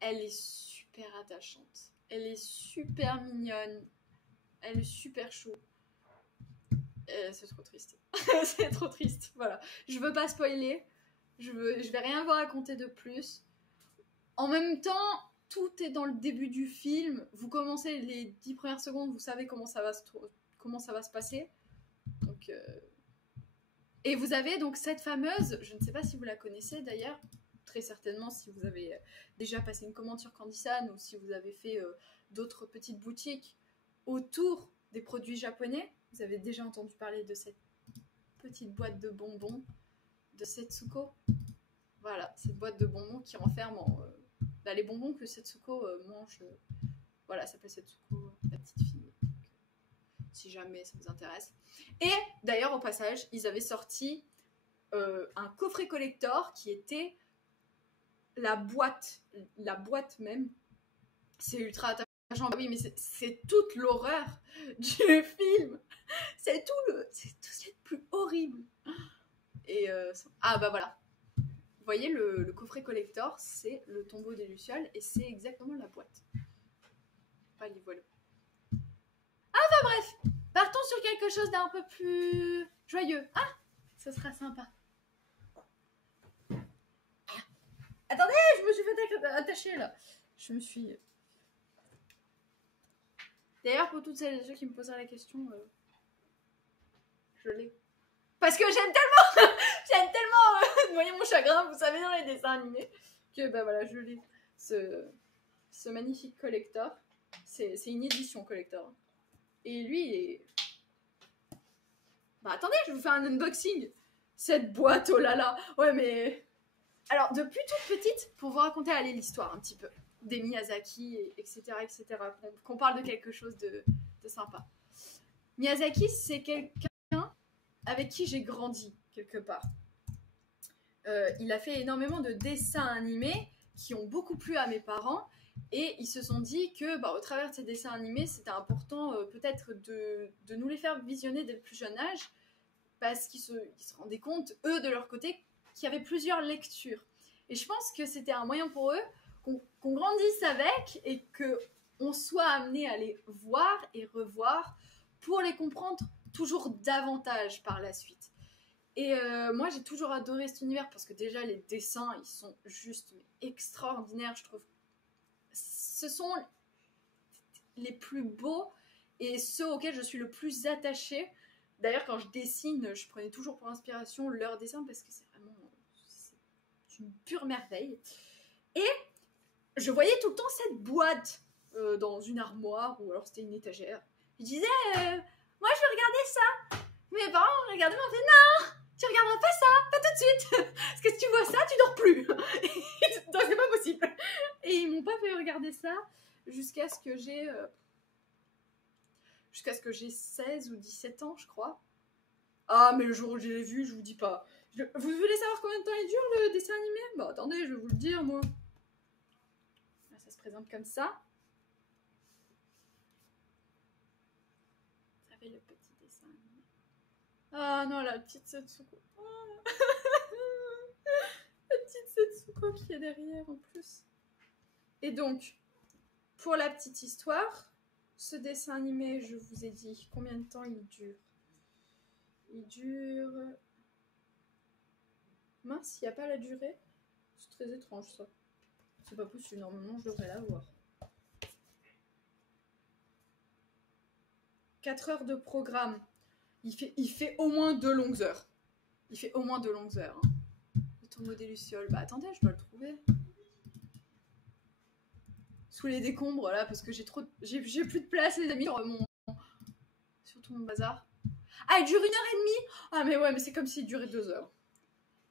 elle est super attachante. Elle est super mignonne. Elle est super chou. C'est trop triste. C'est trop triste. Voilà. Je veux pas spoiler. Je vais rien vous raconter de plus. En même temps, tout est dans le début du film. Vous commencez les 10 premières secondes, vous savez comment ça va se passer. Donc, et vous avez donc cette fameuse, je ne sais pas si vous la connaissez d'ailleurs, très certainement si vous avez déjà passé une commande sur Candy-san ou si vous avez fait d'autres petites boutiques autour des produits japonais. Vous avez déjà entendu parler de cette petite boîte de bonbons de Setsuko. Voilà, cette boîte de bonbons qui renferme les bonbons que Setsuko mange. Voilà, ça s'appelle Setsuko, la petite fille. Si jamais ça vous intéresse. Et d'ailleurs, au passage, ils avaient sorti un coffret collector qui était la boîte même. C'est ultra attachant. Oui, mais c'est toute l'horreur du film. C'est tout ce qui est le plus horrible. Et bah voilà. Vous voyez, le coffret collector, c'est le tombeau des Lucioles et c'est exactement la boîte. Pas les voiles. Enfin bref, partons sur quelque chose d'un peu plus joyeux. Ah, ce sera sympa. Attendez, je me suis fait attacher là. Je me suis... D'ailleurs, pour toutes celles et ceux qui me poseraient la question, je l'ai. Parce que j'aime tellement noyer mon chagrin, vous savez, dans les dessins animés, que bah voilà, je l'ai. Ce magnifique collector. C'est une édition collector. Et lui, il est... Bah attendez, je vous fais un unboxing. Cette boîte, oh là là. Ouais, mais... Alors, depuis toute petite, pour vous raconter l'histoire un petit peu, des Miyazaki, etc., qu'on parle de quelque chose de sympa. Miyazaki, c'est quelqu'un avec qui j'ai grandi, quelque part. Il a fait énormément de dessins animés qui ont beaucoup plu à mes parents, et ils se sont dit que, au travers de ces dessins animés, c'était important peut-être de nous les faire visionner dès le plus jeune âge, parce qu'ils se rendaient compte, eux, de leur côté, qu'il y avait plusieurs lectures. Et je pense que c'était un moyen pour eux qu'on grandisse avec et qu'on soit amené à les voir et revoir pour les comprendre toujours davantage par la suite. Et moi, j'ai toujours adoré cet univers parce que déjà, les dessins, ils sont juste extraordinaires, je trouve. Ce sont les plus beaux et ceux auxquels je suis le plus attachée. D'ailleurs, quand je dessine, je prenais toujours pour inspiration leurs dessins parce que c'est vraiment une pure merveille. Et je voyais tout le temps cette boîte dans une armoire ou alors c'était une étagère. Je disais, moi je veux regarder ça. Mes parents regardaient, m'ont fait, non, tu regarderas pas ça, pas tout de suite. Parce que si tu vois ça, tu dors plus. Donc c'est pas possible. Et ils m'ont pas fait regarder ça jusqu'à ce que j'ai 16 ou 17 ans, je crois. Ah, mais le jour où je l'ai vu, je vous dis pas. Vous voulez savoir combien de temps il dure le dessin animé? Bah attendez, je vais vous le dire, moi. Là, ça se présente comme ça. Ça fait le petit dessin animé. Ah non, la petite Setsuko. Oh. La petite Setsuko qui est derrière en plus. Et donc, pour la petite histoire, ce dessin animé, je vous ai dit combien de temps il dure. Il dure... Mince, il n'y a pas la durée. C'est très étrange ça. C'est pas possible, normalement je devrais l'avoir. 4 heures de programme. Il fait au moins 2 longues heures. Il fait au moins 2 longues heures. Hein. Le tombeau des Lucioles. Bah attendez, je dois le trouver. Sous les décombres là, parce que j'ai plus de place les amis sur tout mon bazar. Ah, il dure 1h30. Ah mais ouais, mais c'est comme s'il durait 2 heures.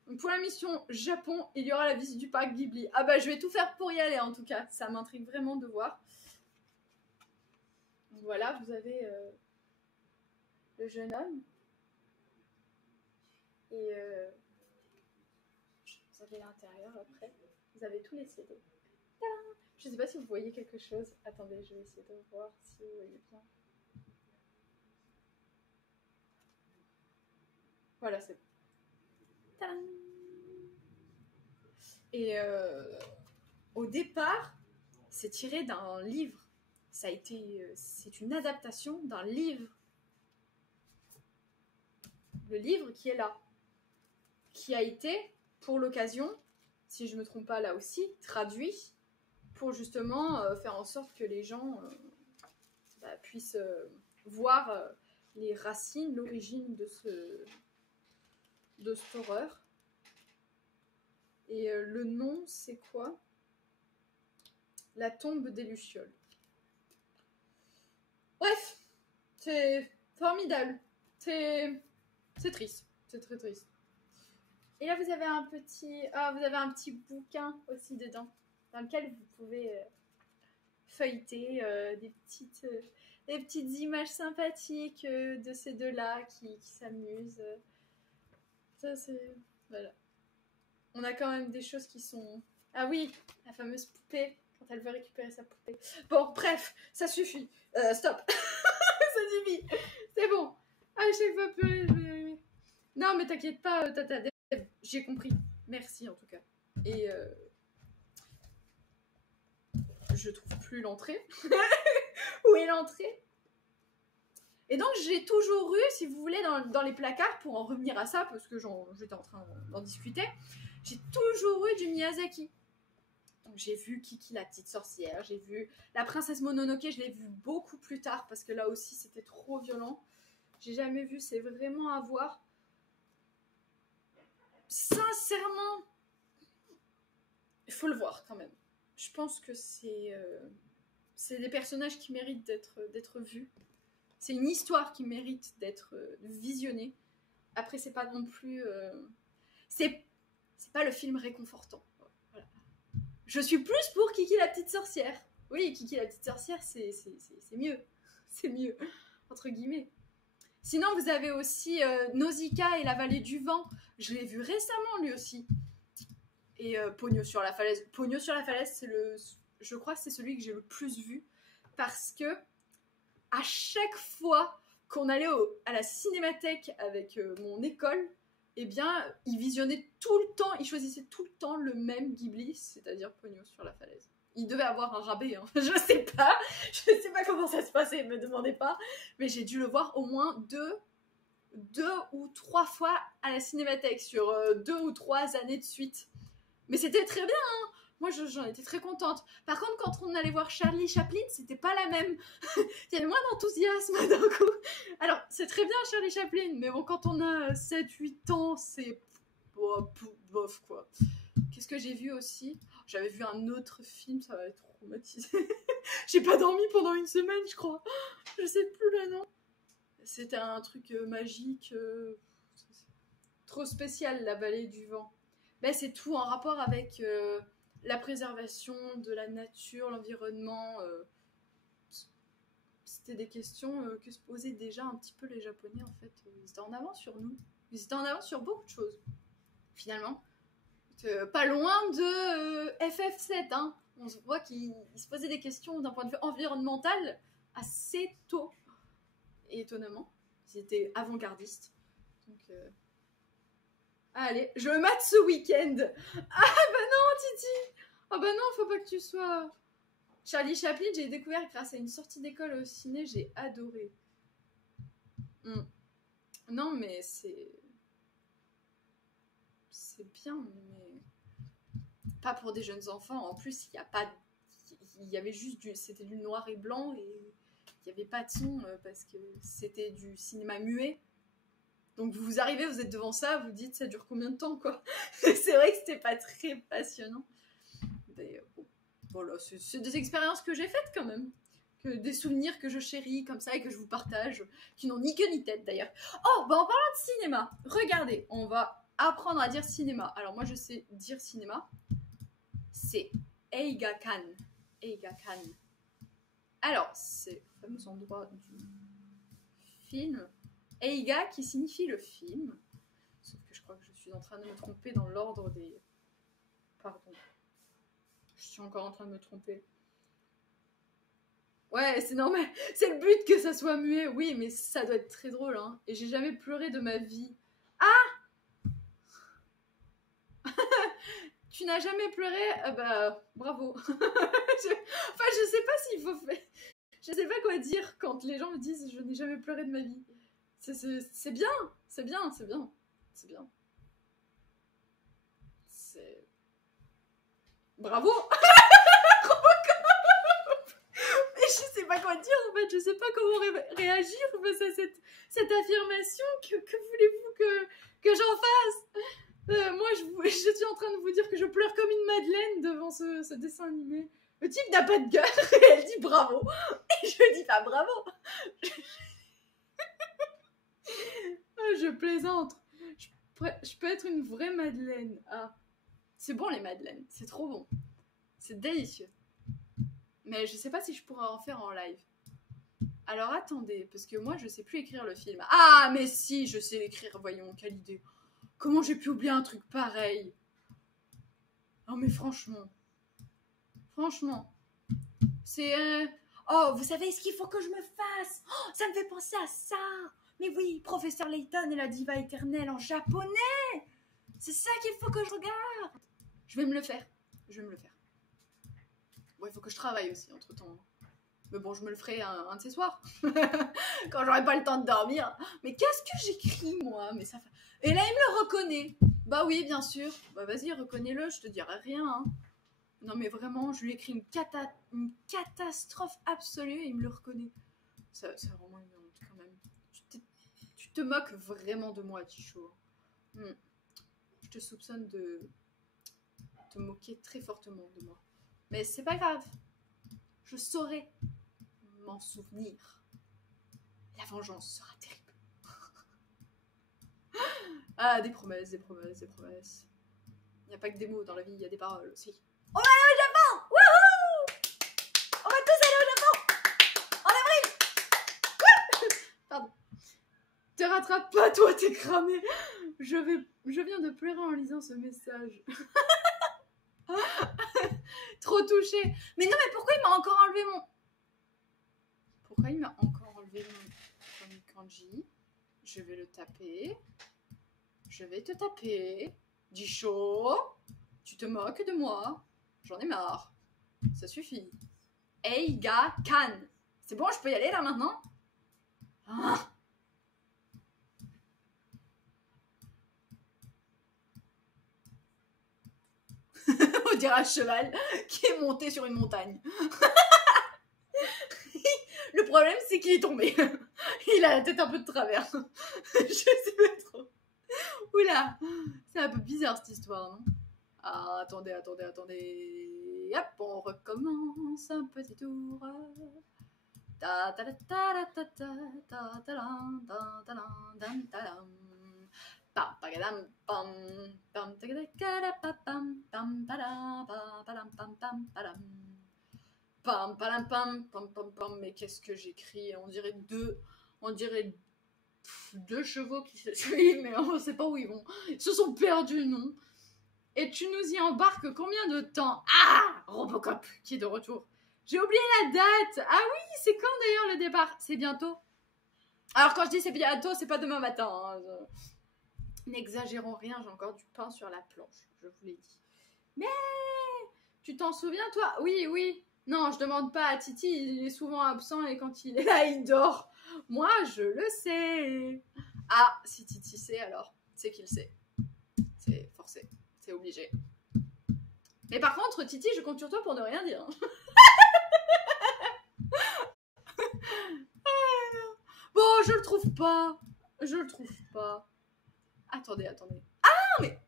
Donc pour la mission Japon, il y aura la visite du parc Ghibli. Ah bah je vais tout faire pour y aller en tout cas. Ça m'intrigue vraiment de voir. Donc voilà, vous avez le jeune homme. Et vous avez l'intérieur après. Vous avez tous les CD. Tadam! Je sais pas si vous voyez quelque chose. Attendez, je vais essayer de voir si vous voyez bien. Voilà, c'est bon. Tadam! Et au départ, c'est tiré d'un livre. C'est une adaptation d'un livre. Le livre qui est là, qui a été, pour l'occasion, si je ne me trompe pas là aussi, traduit pour justement faire en sorte que les gens puissent voir les racines, l'origine de cette horreur. Et le nom, c'est quoi? La tombe des Lucioles. Bref, c'est formidable. C'est triste. C'est très triste. Et là, vous avez un petit bouquin aussi dedans, dans lequel vous pouvez feuilleter des petites images sympathiques de ces deux-là qui s'amusent. Ça, c'est... Voilà. On a quand même des choses qui sont... Ah oui, la fameuse poupée, quand elle veut récupérer sa poupée. Bon, bref, ça suffit. Stop. Ça suffit. C'est bon. Ah, je sais pas, purée, je vais y arriver. Non, mais t'inquiète pas, Tata Deb, j'ai compris. Merci, en tout cas. Et je trouve plus l'entrée. Où est l'entrée? Et donc, j'ai toujours eu, si vous voulez, dans les placards, pour en revenir à ça, parce que j'étais en train d'en discuter, j'ai toujours eu du Miyazaki. Donc, j'ai vu Kiki la petite sorcière, j'ai vu la princesse Mononoke, je l'ai vu beaucoup plus tard, parce que là aussi, c'était trop violent. J'ai jamais vu, c'est vraiment à voir. Sincèrement, il faut le voir quand même. Je pense que c'est des personnages qui méritent d'être vus. C'est une histoire qui mérite d'être visionnée. Après, c'est pas non plus... c'est pas le film réconfortant. Voilà. Je suis plus pour Kiki la petite sorcière. Oui, Kiki la petite sorcière, c'est mieux. C'est mieux, entre guillemets. Sinon, vous avez aussi Nausicaa et la vallée du vent. Je l'ai vu récemment, lui aussi. Et Pogno sur la falaise. Pogno sur la falaise, je crois que c'est celui que j'ai le plus vu. Parce que à chaque fois qu'on allait à la cinémathèque avec mon école, eh bien, il visionnait tout le temps, il choisissait tout le temps le même Ghibli, c'est-à-dire Pogno sur la falaise. Il devait avoir un rabais, hein. Je sais pas comment ça se passait, me demandez pas, mais j'ai dû le voir au moins deux ou trois fois à la cinémathèque sur 2 ou 3 années de suite. Mais c'était très bien, hein. Moi, j'en étais très contente. Par contre, quand on allait voir Charlie Chaplin, c'était pas la même. Il y avait moins d'enthousiasme d'un coup. Alors, c'est très bien Charlie Chaplin, mais bon, quand on a 7-8 ans, c'est bof, quoi. Qu'est-ce que j'ai vu aussi? J'avais vu un autre film, ça va être traumatisé. J'ai pas dormi pendant 1 semaine, je crois. Je sais plus le nom. C'était un truc magique. Trop spécial, la vallée du vent. Ben, c'est tout en rapport avec la préservation de la nature, l'environnement. C'était des questions que se posaient déjà un petit peu les Japonais, en fait. Ils étaient en avance sur nous. Ils étaient en avance sur beaucoup de choses, finalement. Pas loin de FF7, hein. On se voit qu'ils se posaient des questions d'un point de vue environnemental assez tôt. Et étonnamment, ils étaient avant-gardistes. Donc, allez, je mate ce week-end. Ah bah non, Titi. Ah bah non, faut pas que tu sois... Charlie Chaplin, j'ai découvert grâce à une sortie d'école au ciné, j'ai adoré. Non, mais c'est bien, mais pas pour des jeunes enfants. En plus, il y avait juste c'était du noir et blanc et il n'y avait pas de son parce que c'était du cinéma muet. Donc vous arrivez, vous êtes devant ça, vous dites ça dure combien de temps, quoi. C'est vrai que c'était pas très passionnant. Mais bon, voilà, c'est des expériences que j'ai faites quand même. Des souvenirs que je chéris comme ça et que je vous partage, qui n'ont ni queue ni tête d'ailleurs. Oh, bah en parlant de cinéma, regardez, on va apprendre à dire cinéma. Alors moi je sais dire cinéma, c'est Eigakan. Eigakan. Alors, c'est le fameux endroit du film. Eiga qui signifie le film. Sauf que je crois que je suis en train de me tromper dans l'ordre des... Pardon. Je suis encore en train de me tromper. Ouais, c'est normal. C'est le but que ça soit muet. Oui, mais ça doit être très drôle, hein. Et j'ai jamais pleuré de ma vie. Ah! Tu n'as jamais pleuré? Bah, bravo. Enfin, je sais pas s'il faut faire... Je sais pas quoi dire quand les gens me disent je n'ai jamais pleuré de ma vie. C'est bien, c'est bien, c'est bien, c'est bien. C'est... Bravo. Mais je sais pas quoi dire en fait, je sais pas comment réagir face à cette affirmation. Que voulez-vous que j'en fasse? Moi je suis en train de vous dire que je pleure comme une madeleine devant ce dessin animé. Le type n'a pas de cœur et elle dit bravo. Et je dis pas bravo. Je plaisante. Je peux être une vraie madeleine. Ah, c'est bon les madeleines, c'est trop bon. C'est délicieux. Mais je sais pas si je pourrais en faire en live. Alors attendez, parce que moi je sais plus écrire le film. Ah mais si, je sais l'écrire, voyons, quelle idée. Comment j'ai pu oublier un truc pareil? Oh mais franchement. Franchement. C'est... Oh, vous savez ce qu'il faut que je me fasse? Oh, ça me fait penser à ça. Mais oui, Professeur Layton et la diva éternelle en japonais. C'est ça qu'il faut que je regarde. Je vais me le faire. Je vais me le faire. Bon, il faut que je travaille aussi entre-temps. Mais bon, je me le ferai un de ces soirs. Quand j'aurai pas le temps de dormir. Mais qu'est-ce que j'écris, moi? Mais ça fait... Et là, il me le reconnaît. Bah oui, bien sûr. Bah vas-y, reconnais-le, je te dirai rien. Hein. Non, mais vraiment, je lui écris une catastrophe absolue et il me le reconnaît. C'est vraiment une honte, quand même. Tu te moques vraiment de moi, Ticho. Je te soupçonne de te moquer très fortement de moi. Mais c'est pas grave. Je saurai m'en souvenir. La vengeance sera terrible. Ah, des promesses, des promesses, des promesses. Il n'y a pas que des mots dans la vie, il y a des paroles aussi. On va aller au Japon! Wouhou! On va tous aller au Japon! En avril! Pardon. Te rattrape pas, toi, t'es cramé. Je viens de pleurer en lisant ce message. Trop touchée. Mais non, mais pourquoi il m'a encore enlevé mon... Pourquoi il m'a encore enlevé mon kanji? Je vais le taper. Je vais te taper. Dis chaud. Tu te moques de moi. J'en ai marre. Ça suffit. Eiga kan. C'est bon, je peux y aller là maintenant? Ah. On dirait un cheval qui est monté sur une montagne. Le problème, c'est qu'il est tombé. Il a la tête un peu de travers. Je sais pas trop. Oula, c'est un peu bizarre cette histoire, non? Ah, attendez. Hop, on recommence un petit tour. Ta ta ta ta ta ta ta ta ta ta ta. Pam pagadam pam pam tagadakada pam pam padam pam pam pam padam. Pam pam pam pam pam pam. Mais qu'est-ce que j'écris? On dirait deux chevaux qui se suivent, mais on ne sait pas où ils vont. Ils se sont perdus, non? Et tu nous y embarques combien de temps? Ah, Robocop qui est de retour. J'ai oublié la date. Ah oui, c'est quand d'ailleurs le départ? C'est bientôt. Alors quand je dis c'est bientôt, c'est pas demain matin. Hein. N'exagérons rien, j'ai encore du pain sur la planche, je vous l'ai dit. Mais tu t'en souviens toi? Oui. Non, je demande pas à Titi, il est souvent absent et quand il est là, il dort. Moi, je le sais. Ah, si Titi sait alors, c'est qu'il sait. C'est forcé, c'est obligé. Mais par contre, Titi, je compte sur toi pour ne rien dire. Bon, je le trouve pas. Attendez. Ah, mais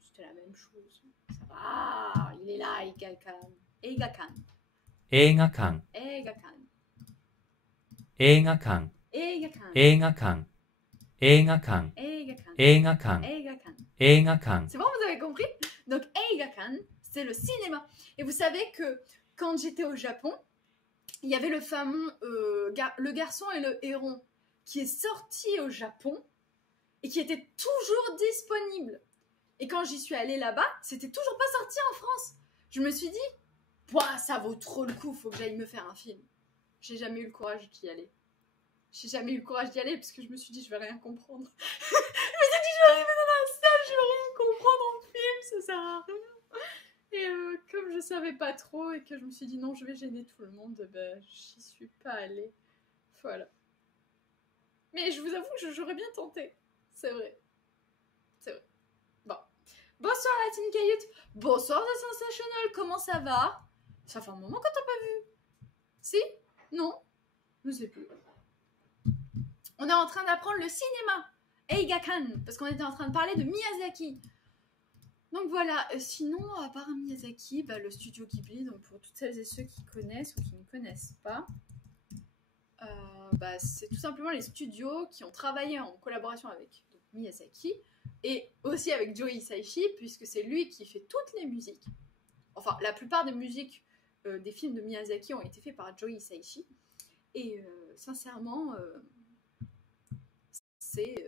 c'était la même chose. Ça va, il est là, Eiga-kan. 映画館 Eiga-kan. 映画館 Eiga-kan. 映画館映画館 Eiga-kan. 映画館 Eiga-kan. 映画館 C'est bon, vous avez compris? Donc, Eiga-kan, c'est le cinéma. Et vous savez que quand j'étais au Japon, il y avait le fameux Le garçon et le héron qui est sorti au Japon et qui était toujours disponible. Et quand j'y suis allée là-bas, c'était toujours pas sorti en France. Je me suis dit, pouah, ça vaut trop le coup, faut que j'aille me faire un film. J'ai jamais eu le courage d'y aller. Parce que je me suis dit, je vais rien comprendre. Je me suis dit, je vais arriver dans la salle, je vais rien comprendre en film, ça sert à rien. Et comme je savais pas trop et que je me suis dit non, je vais gêner tout le monde, ben j'y suis pas allée. Voilà. Mais je vous avoue que j'aurais bien tenté. C'est vrai. Bon. Bonsoir la Team Caillute. Bonsoir The Sensational. Comment ça va? Ça fait un moment qu'on t'a pas vu. Si? Non? Je sais plus. On est en train d'apprendre le cinéma. Eiga-kan. Parce qu'on était en train de parler de Miyazaki. Donc voilà, sinon, à part Miyazaki, bah, le studio Ghibli, donc pour toutes celles et ceux qui connaissent ou qui ne connaissent pas, bah, c'est tout simplement les studios qui ont travaillé en collaboration avec donc, Miyazaki et aussi avec Joe Hisaishi, puisque c'est lui qui fait toutes les musiques. Enfin, la plupart des musiques des films de Miyazaki ont été faits par Joe Hisaishi. Et sincèrement, c'est...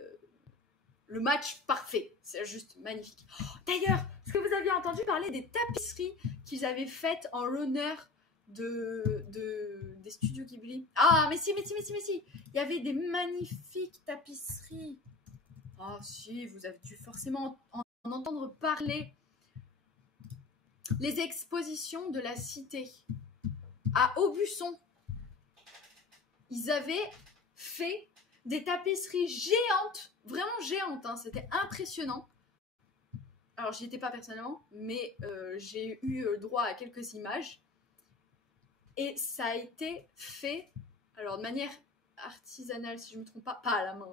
le match parfait, c'est juste magnifique. Oh, d'ailleurs, est-ce que vous aviez entendu parler des tapisseries qu'ils avaient faites en l'honneur des studios Ghibli? Ah, mais si, il y avait des magnifiques tapisseries. Ah si, vous avez dû forcément en entendre parler. Les expositions de la cité à Aubusson. Ils avaient fait des tapisseries géantes, vraiment géantes, hein, c'était impressionnant. Alors, j'y étais pas personnellement, mais j'ai eu droit à quelques images. Et ça a été fait, alors de manière artisanale, si je me trompe pas à la main,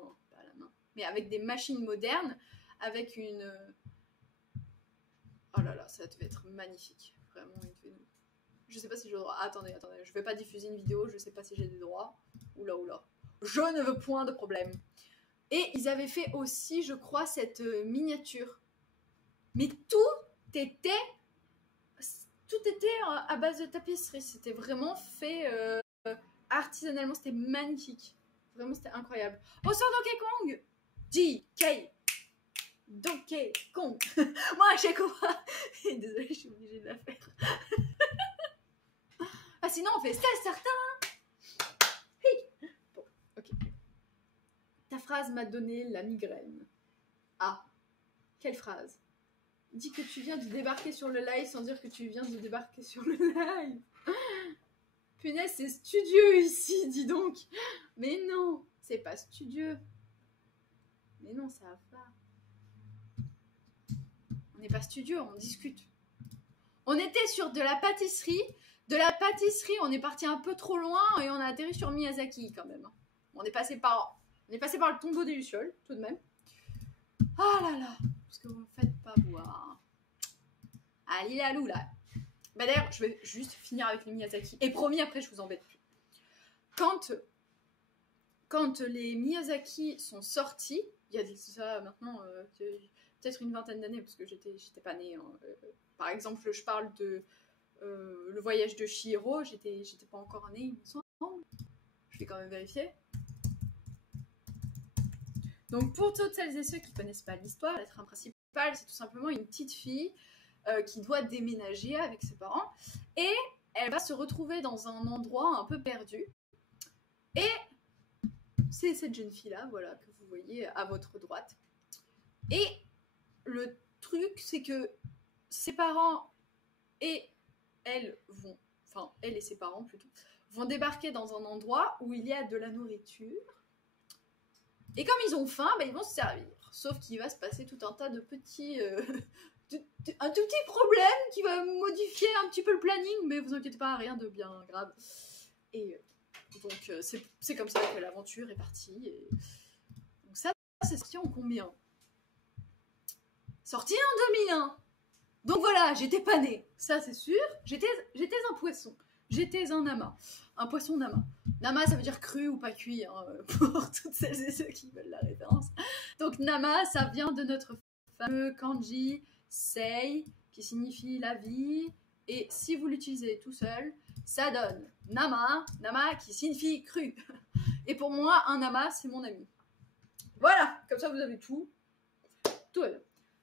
mais avec des machines modernes, avec une... Oh là là, ça devait être magnifique, vraiment. Je sais pas si j'ai le droit. Attendez, je vais pas diffuser une vidéo, je sais pas si j'ai des droits. Oula. Je ne veux point de problème. Et ils avaient fait aussi, je crois, cette miniature. Mais tout était à base de tapisserie. C'était vraiment fait artisanalement. C'était magnifique. Vraiment, c'était incroyable. Bonsoir Donkey Kong. J.K. Donkey Kong. Moi, à chaque fois... Désolée, je suis obligée de la faire. Ah, sinon, on fait ça, certain. Ta phrase m'a donné la migraine. Ah, quelle phrase. Dis que tu viens de débarquer sur le live sans dire que tu viens de débarquer sur le live. Punaise, c'est studieux ici, dis donc. Mais non, c'est pas studieux. Mais non, ça va pas. On n'est pas studieux, on discute. On était sur de la pâtisserie. De la pâtisserie, on est parti un peu trop loin et on a atterri sur Miyazaki quand même. On est passé par le tombeau des Lucioles, tout de même. Ah là là, parce que vous me faites pas voir. Allez la loula. Bah d'ailleurs, je vais juste finir avec les Miyazaki. Et promis, après, je vous embête plus. Quand les Miyazaki sont sortis, il y a ça maintenant, peut-être une vingtaine d'années, parce que j'étais pas née. Hein. Par exemple, je parle de Le Voyage de Chihiro, j'étais pas encore née, il me semble. Je vais quand même vérifier. Donc pour toutes celles et ceux qui connaissent pas l'histoire, la trame principale, c'est tout simplement une petite fille qui doit déménager avec ses parents et elle va se retrouver dans un endroit un peu perdu. Et c'est cette jeune fille-là, voilà, que vous voyez à votre droite. Et le truc, c'est que ses parents et elle et ses parents plutôt, vont débarquer dans un endroit où il y a de la nourriture. Et comme ils ont faim, ils vont se servir. Sauf qu'il va se passer tout un tas de petits... un tout petit problème qui va modifier un petit peu le planning, mais vous inquiétez pas, rien de bien grave. Et donc c'est comme ça que l'aventure est partie. Et... Donc ça, c'est sorti en combien? Sorti en 2001. Donc voilà, j'étais pas née, ça c'est sûr. J'étais un poisson, j'étais un nama, un poisson nama. Nama, ça veut dire cru ou pas cuit, hein, pour toutes celles et ceux qui veulent la référence. Donc nama, ça vient de notre fameux kanji sei, qui signifie la vie. Et si vous l'utilisez tout seul, ça donne nama, nama qui signifie cru. Et pour moi, un nama, c'est mon ami. Voilà, comme ça vous avez tout. Tout va bien.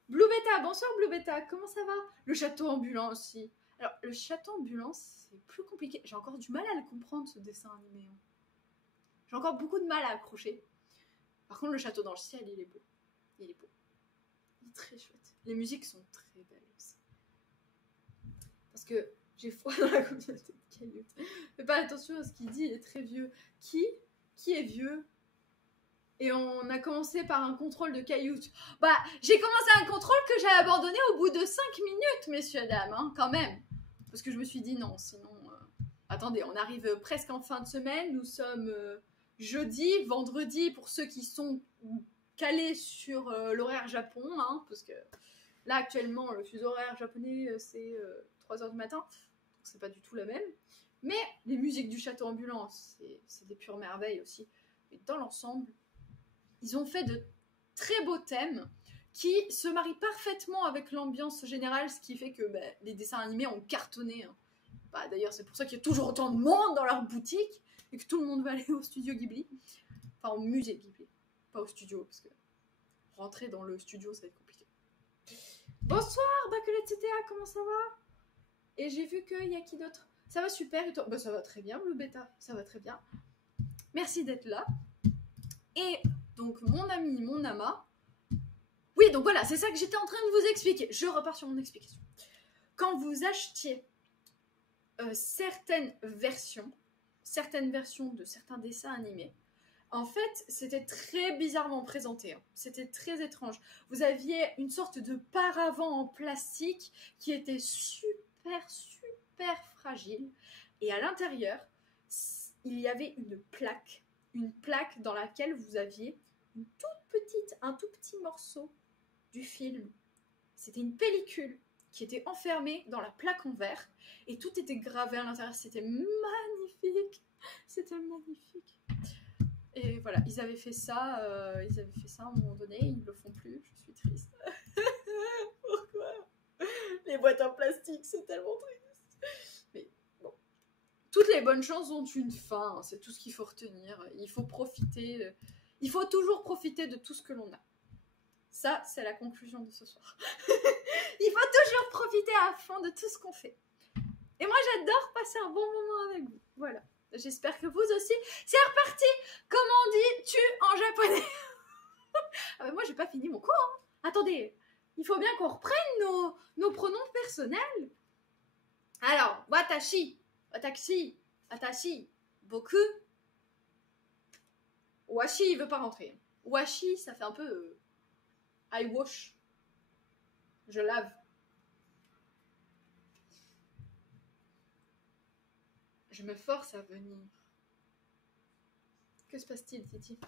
Blue Beta, bonsoir Blue Beta, comment ça va? Le château ambulant aussi. Alors, le château ambulant, c'est plus compliqué. J'ai encore du mal à le comprendre, ce dessin animé. Hein. J'ai encore beaucoup de mal à accrocher. Par contre, le château dans le ciel, il est beau. Il est beau. Il est très chouette. Les musiques sont très belles aussi. Parce que j'ai foi dans la communauté de Caillou. Fais pas attention à ce qu'il dit, il est très vieux. Qui est vieux? Et on a commencé par un contrôle de cailloux. Bah, j'ai commencé un contrôle que j'ai abandonné au bout de 5 minutes, messieurs, dames, hein, quand même. Parce que je me suis dit non, sinon... Attendez, on arrive presque en fin de semaine. Nous sommes jeudi, vendredi, pour ceux qui sont calés sur l'horaire Japon. Hein, parce que là, actuellement, le fuseau horaire japonais, c'est 3h du matin. Donc, c'est pas du tout la même. Mais les musiques du château ambulant, c'est des pures merveilles aussi. Et dans l'ensemble... Ils ont fait de très beaux thèmes qui se marient parfaitement avec l'ambiance générale, ce qui fait que les dessins animés ont cartonné. Hein. D'ailleurs, c'est pour ça qu'il y a toujours autant de monde dans leur boutique et que tout le monde va aller au studio Ghibli. Enfin, au musée Ghibli, pas au studio, parce que rentrer dans le studio, ça va être compliqué. Bonsoir, Baculette CTA, comment ça va? Et j'ai vu qu'il y a qui d'autre? Ça va super, et toi? Bah, ça va très bien, le bêta, ça va très bien. Merci d'être là. Et... donc, mon ami, mon nama. Oui, donc voilà, c'est ça que j'étais en train de vous expliquer. Je repars sur mon explication. Quand vous achetiez certaines versions de certains dessins animés, en fait, c'était très bizarrement présenté. Hein. C'était très étrange. Vous aviez une sorte de paravent en plastique qui était super, super fragile. Et à l'intérieur, il y avait une plaque dans laquelle vous aviez un tout petit morceau du film. C'était une pellicule qui était enfermée dans la plaque en verre et tout était gravé à l'intérieur. C'était magnifique. C'était magnifique. Et voilà, ils avaient fait ça à un moment donné, ils le font plus. Je suis triste. Pourquoi? Les boîtes en plastique, c'est tellement triste. Mais bon. Toutes les bonnes choses ont une fin, hein, c'est tout ce qu'il faut retenir. Il faut profiter. Il faut toujours profiter de tout ce que l'on a. Ça, c'est la conclusion de ce soir. Il faut toujours profiter à fond de tout ce qu'on fait. Et moi, j'adore passer un bon moment avec vous. Voilà. J'espère que vous aussi. C'est reparti. Comment on dit tu en japonais? Ah bah moi, j'ai pas fini mon cours. Hein. attendez, il faut bien qu'on reprenne nos pronoms personnels. Alors, watashi, watashi, watashi, boku. Washi, il veut pas rentrer. Washi, ça fait un peu I wash. Je lave. Je me force à venir. Que se passe-t-il, Titi?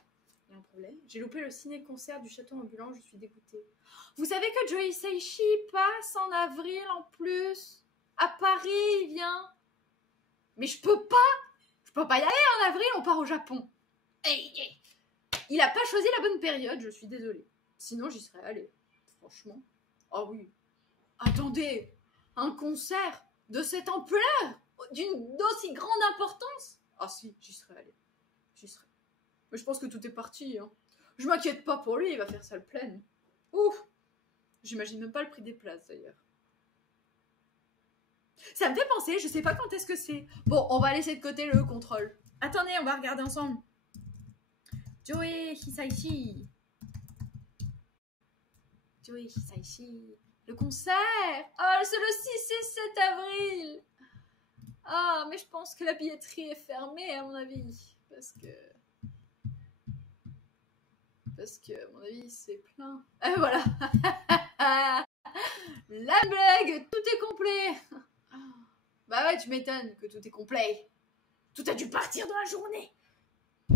Il y a un problème. J'ai loupé le ciné-concert du château ambulant, je suis dégoûtée. Vous savez que Joe Hisaishi passe en avril en plus? À Paris, il vient. Mais je peux pas y aller en avril, on part au Japon. Hey. Il a pas choisi la bonne période, je suis désolée. Sinon, j'y serais allée. Franchement. Oh oui. Attendez, un concert de cette ampleur, d'aussi grande importance? Ah si, j'y serais allée. J'y serais. Mais je pense que tout est parti. Hein. Je m'inquiète pas pour lui, il va faire ça le plein. Ouf. J'imagine même pas le prix des places d'ailleurs. Ça me fait penser, je sais pas quand est-ce que c'est. Bon, on va laisser de côté le contrôle. Attendez, on va regarder ensemble. Joe Hisaishi. Joe Hisaishi. Le concert. Oh, c'est le 6 et 7 avril. Ah, mais je pense que la billetterie est fermée à mon avis. Parce que à mon avis, c'est plein. Et voilà. La blague, tout est complet. Bah ouais, tu m'étonnes que tout est complet. Tout a dû partir dans la journée.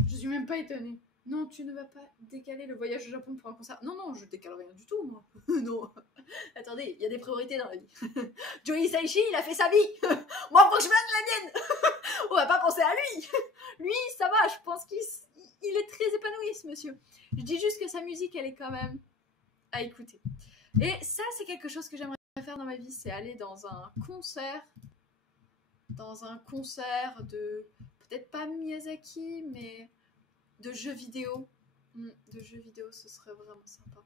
Je suis même pas étonnée. Non, tu ne vas pas décaler le voyage au Japon pour un concert. Non, non, je décale rien du tout, moi. Non. Attendez, il y a des priorités dans la vie. Joe Hisaishi, il a fait sa vie. Moi, faut que je mène la mienne. On va pas penser à lui. Lui, ça va, je pense qu'il est très épanoui, ce monsieur. Je dis juste que sa musique, elle est quand même à écouter. Et ça, c'est quelque chose que j'aimerais faire dans ma vie, c'est aller dans un concert. Dans un concert de... Peut-être pas Miyazaki, mais... de jeux vidéo. De jeux vidéo, ce serait vraiment sympa.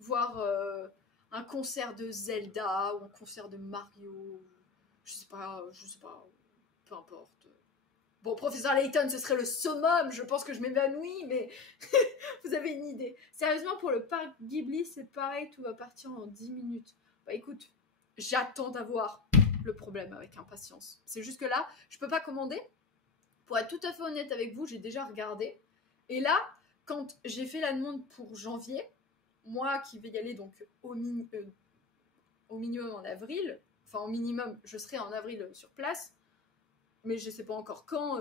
Voir un concert de Zelda ou un concert de Mario. Je sais pas, peu importe. Bon, Professeur Layton, ce serait le summum. Je pense que je m'évanouis, mais vous avez une idée. Sérieusement, pour le parc Ghibli, c'est pareil, tout va partir en 10 minutes. Bah écoute, j'attends d'avoir le problème avec impatience. C'est juste que là, je peux pas commander. Pour être tout à fait honnête avec vous, j'ai déjà regardé. Et là, quand j'ai fait la demande pour janvier, moi qui vais y aller donc au minimum en avril, enfin au minimum, je serai en avril sur place, mais je ne sais pas encore quand,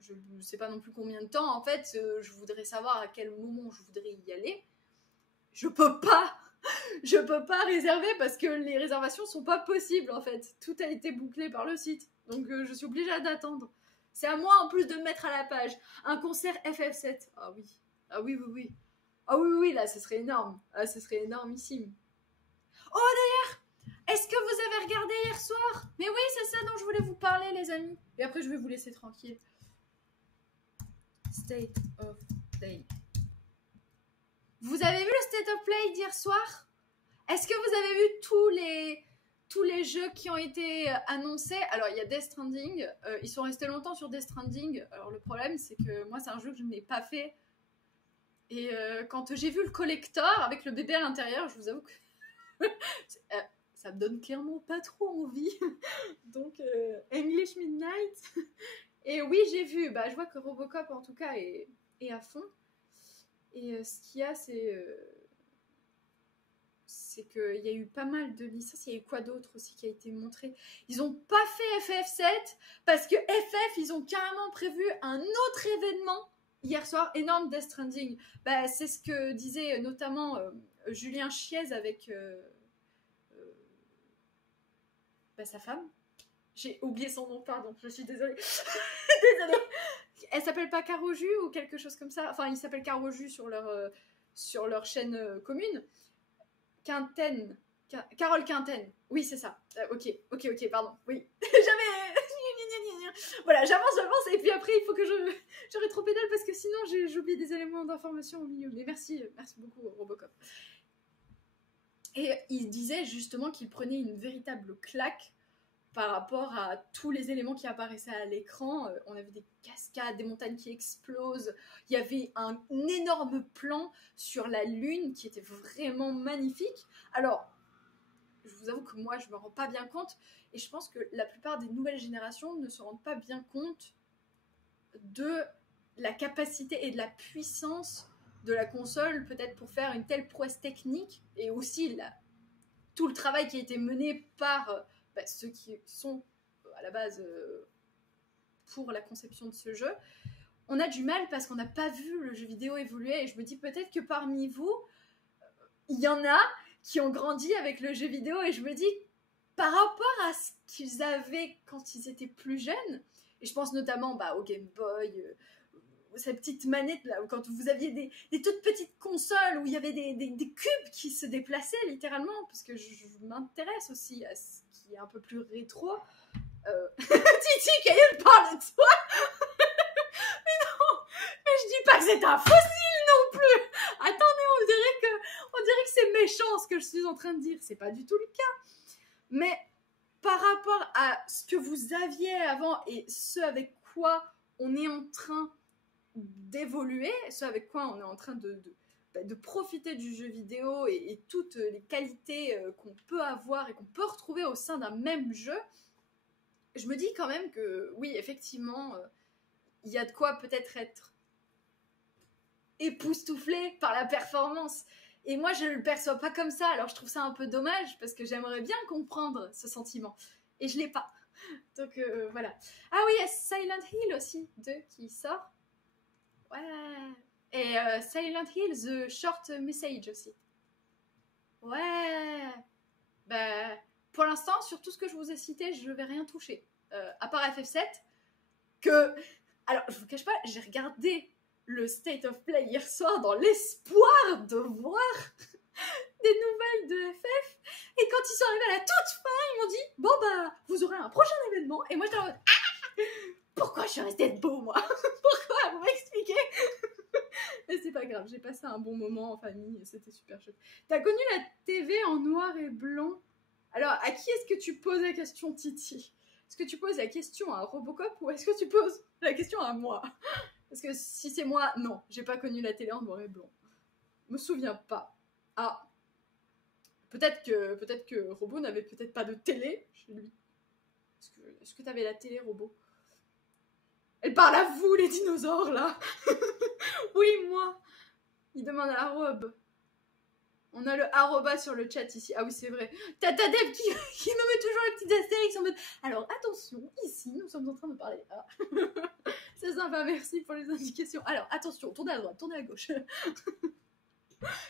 je ne sais pas non plus combien de temps, en fait, je voudrais savoir à quel moment je voudrais y aller. Je peux pas réserver parce que les réservations sont pas possibles en fait. Tout a été bouclé par le site. Donc je suis obligée d'attendre. C'est à moi en plus de me mettre à la page. Un concert FF7. Ah oui. Ah oui, oui, oui. Ah oui, oui, là, ce serait énorme. Ah, ce serait énormissime. Oh d'ailleurs, est-ce que vous avez regardé hier soir? Mais oui, c'est ça dont je voulais vous parler, les amis. Et après, je vais vous laisser tranquille. State of Play. Vous avez vu le State of Play d'hier soir? Est-ce que vous avez vu tous les jeux qui ont été annoncés? Alors, il y a Death Stranding. Ils sont restés longtemps sur Death Stranding. Alors, le problème, c'est que moi, c'est un jeu que je n'ai pas fait. Et quand j'ai vu le collector avec le bébé à l'intérieur, je vous avoue que ça me donne clairement pas trop envie. Donc, English Midnight. Et oui, j'ai vu. Bah, je vois que Robocop, en tout cas, est à fond. Et ce qu'il y a, c'est qu'il y a eu pas mal de licences. Il y a eu quoi d'autre aussi qui a été montré? Ils n'ont pas fait FF7 parce que FF, ils ont carrément prévu un autre événement hier soir. Énorme Death Stranding. Bah, c'est ce que disait notamment Julien Chiez avec sa femme. J'ai oublié son nom, pardon, je suis désolée. Désolée. Elle s'appelle pas Caroju ou quelque chose comme ça. Enfin, ils s'appellent Caroju sur leur chaîne commune. Quinten. Carole Quinten. Oui, c'est ça. Ok, pardon. Oui. Voilà, j'avance, et puis après, il faut que je rétropédale parce que sinon, j'oublie des éléments d'information au milieu. Mais merci beaucoup, Robocop. Et il disait justement qu'il prenait une véritable claque par rapport à tous les éléments qui apparaissaient à l'écran. On avait des cascades, des montagnes qui explosent. Il y avait un énorme plan sur la Lune qui était vraiment magnifique. Alors, je vous avoue que moi, je me rends pas bien compte. Et je pense que la plupart des nouvelles générations ne se rendent pas bien compte de la capacité et de la puissance de la console, peut-être pour faire une telle prouesse technique. Et aussi tout le travail qui a été mené par ceux qui sont à la base pour la conception de ce jeu. On a du mal parce qu'on n'a pas vu le jeu vidéo évoluer, et je me dis peut-être que parmi vous, il y en a qui ont grandi avec le jeu vidéo, et je me dis par rapport à ce qu'ils avaient quand ils étaient plus jeunes, et je pense notamment au Game Boy, cette petite manette là, où quand vous aviez des toutes petites consoles où il y avait des cubes qui se déplaçaient littéralement, parce que je m'intéresse aussi à ce qui est un peu plus rétro. Titi, qu'elle parle de toi. Mais non, mais je dis pas que c'est un fossile non plus. Attendez, on dirait que c'est méchant ce que je suis en train de dire. C'est pas du tout le cas. Mais par rapport à ce que vous aviez avant et ce avec quoi on est en train d'évoluer, ce avec quoi on est en train de profiter du jeu vidéo et toutes les qualités qu'on peut avoir et qu'on peut retrouver au sein d'un même jeu, je me dis quand même que oui, effectivement, il y a de quoi peut-être être époustouflé par la performance. Et moi, je ne le perçois pas comme ça, alors je trouve ça un peu dommage, parce que j'aimerais bien comprendre ce sentiment. Et je ne l'ai pas. Donc voilà. Ah oui, il y a Silent Hill aussi, 2 qui sort. Ouais. Et Silent Hill, The Short Message aussi. Ouais. Pour l'instant, sur tout ce que je vous ai cité, je ne vais rien toucher. À part FF7, que... Alors, je vous cache pas, j'ai regardé le State of Play hier soir dans l'espoir de voir des nouvelles de FF. Et quand ils sont arrivés à la toute fin, ils m'ont dit « Bon, vous aurez un prochain événement. » Et moi, j'étais en mode « Ah, pourquoi je suis restée debout, moi? Pourquoi? Vous m'expliquez ?» Mais c'est pas grave, j'ai passé un bon moment en famille et c'était super chouette. T'as connu la TV en noir et blanc? Alors, à qui est-ce que tu poses la question, Titi? Est-ce que tu poses la question à Robocop ou est-ce que tu poses la question à moi? Parce que si c'est moi, non, j'ai pas connu la télé en noir et blanc. Me souviens pas. Ah, peut-être que Robo n'avait peut-être pas de télé chez lui. Est-ce que t'avais la télé, Robo? Elle parle à vous, les dinosaures, là. Oui, moi. Il demande à Rob. On a le arroba sur le chat ici. Ah oui, c'est vrai. Tata Deb qui nous met toujours les petites astérix en mode... Alors, attention, ici, nous sommes en train de parler... Ah. C'est sympa, merci pour les indications. Alors, attention, tournez à droite, tournez à gauche.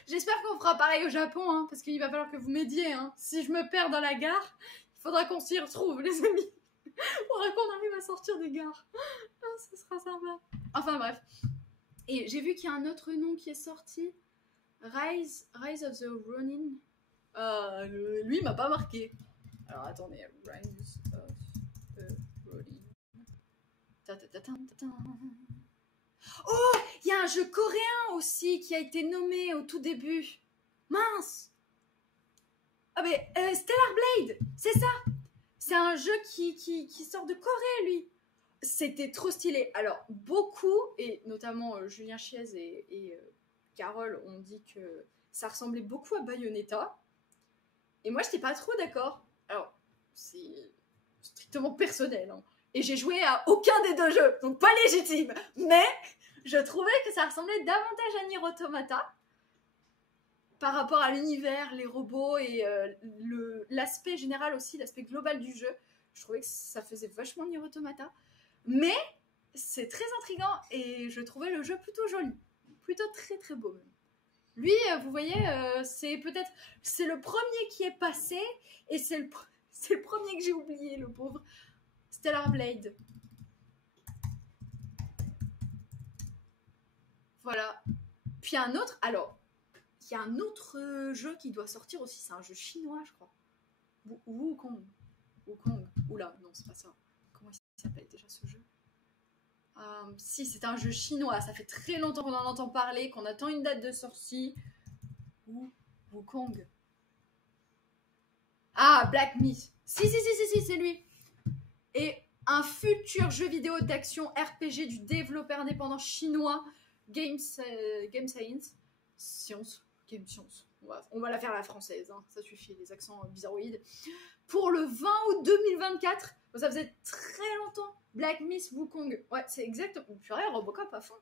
J'espère qu'on fera pareil au Japon, hein, parce qu'il va falloir que vous m'aidiez. Hein. Si je me perds dans la gare, il faudra qu'on s'y retrouve, les amis. Il faudra qu'on arrive à sortir des gares. Ah, ce sera sympa. Enfin, bref. Et j'ai vu qu'il y a un autre nom qui est sorti. Rise of the Ronin. Lui, il m'a pas marqué. Alors, attendez. Rise of the Ronin. Oh, il y a un jeu coréen aussi qui a été nommé au tout début. Mince. Ah mais Stellar Blade, c'est ça. C'est un jeu qui sort de Corée, lui. C'était trop stylé. Alors, beaucoup, et notamment Julien Chiez et Carole ont dit que ça ressemblait beaucoup à Bayonetta. Et moi, j'étais pas trop d'accord. Alors, c'est strictement personnel, hein. Et j'ai joué à aucun des deux jeux, donc pas légitime. Mais je trouvais que ça ressemblait davantage à Nier Automata par rapport à l'univers, les robots et l'aspect général aussi, l'aspect global du jeu. Je trouvais que ça faisait vachement Nier Automata. Mais c'est très intriguant et je trouvais le jeu plutôt joli. Plutôt très très beau même. Lui, vous voyez, c'est le premier qui est passé et c'est le premier que j'ai oublié, le pauvre. Stellar Blade. Voilà. Puis un autre, alors, il y a un autre jeu qui doit sortir aussi, c'est un jeu chinois, je crois. Wukong. Oula, non, c'est pas ça. Comment il s'appelle déjà ce jeu? Si, c'est un jeu chinois, ça fait très longtemps qu'on en entend parler, qu'on attend une date de sortie. Wukong. Ah, Black Myth. Si, c'est lui. et un futur jeu vidéo d'action RPG du développeur indépendant chinois Game Science. Game Science. On va la faire à la française, hein. Ça suffit, les accents bizarroïdes. Pour le 20 août 2024, ça faisait très longtemps. Black Myth Wukong. Ouais, c'est exactement. Purée, Robocop à fond.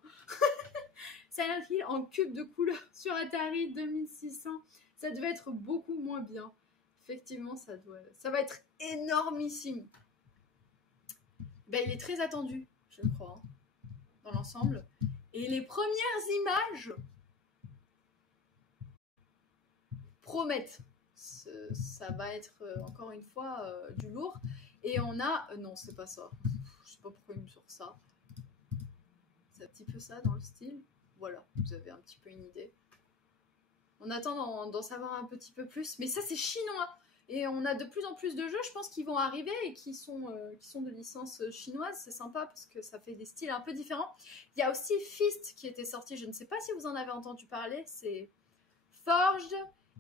Silent Hill en cube de couleur sur Atari 2600. Ça devait être beaucoup moins bien. Effectivement, ça va être énormissime. Ben, il est très attendu, je crois, hein, dans l'ensemble. Et les premières images promettent. Ça va être encore une fois du lourd. Et on a... non, c'est pas ça. Je sais pas pourquoi il me sort ça. C'est un petit peu ça dans le style. Voilà, vous avez un petit peu une idée. On attend d'en savoir un petit peu plus. Mais ça, c'est chinois. Et on a de plus en plus de jeux, je pense, qui vont arriver et qui sont de licence chinoise. C'est sympa parce que ça fait des styles un peu différents. Il y a aussi Fist qui était sorti. Je ne sais pas si vous en avez entendu parler. C'est Forged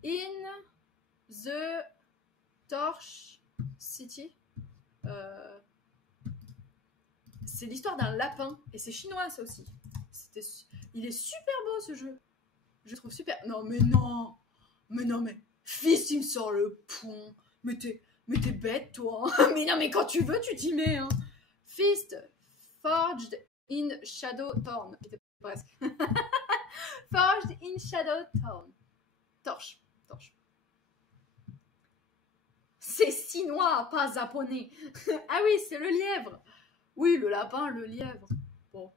in the Torch City. C'est l'histoire d'un lapin. Et c'est chinois, ça aussi. Il est super beau, ce jeu. Je le trouve super... Non, mais non. Mais... Fist, il me sort le pont. Mais t'es bête, toi. Mais non, mais quand tu veux, tu t'y mets. Hein. Fist, Forged in Shadow Torn. Presque. Forged in Shadow Torn. Torche. C'est chinois, pas japonais. Ah oui, c'est le lièvre. Oui, le lapin, le lièvre. Bon,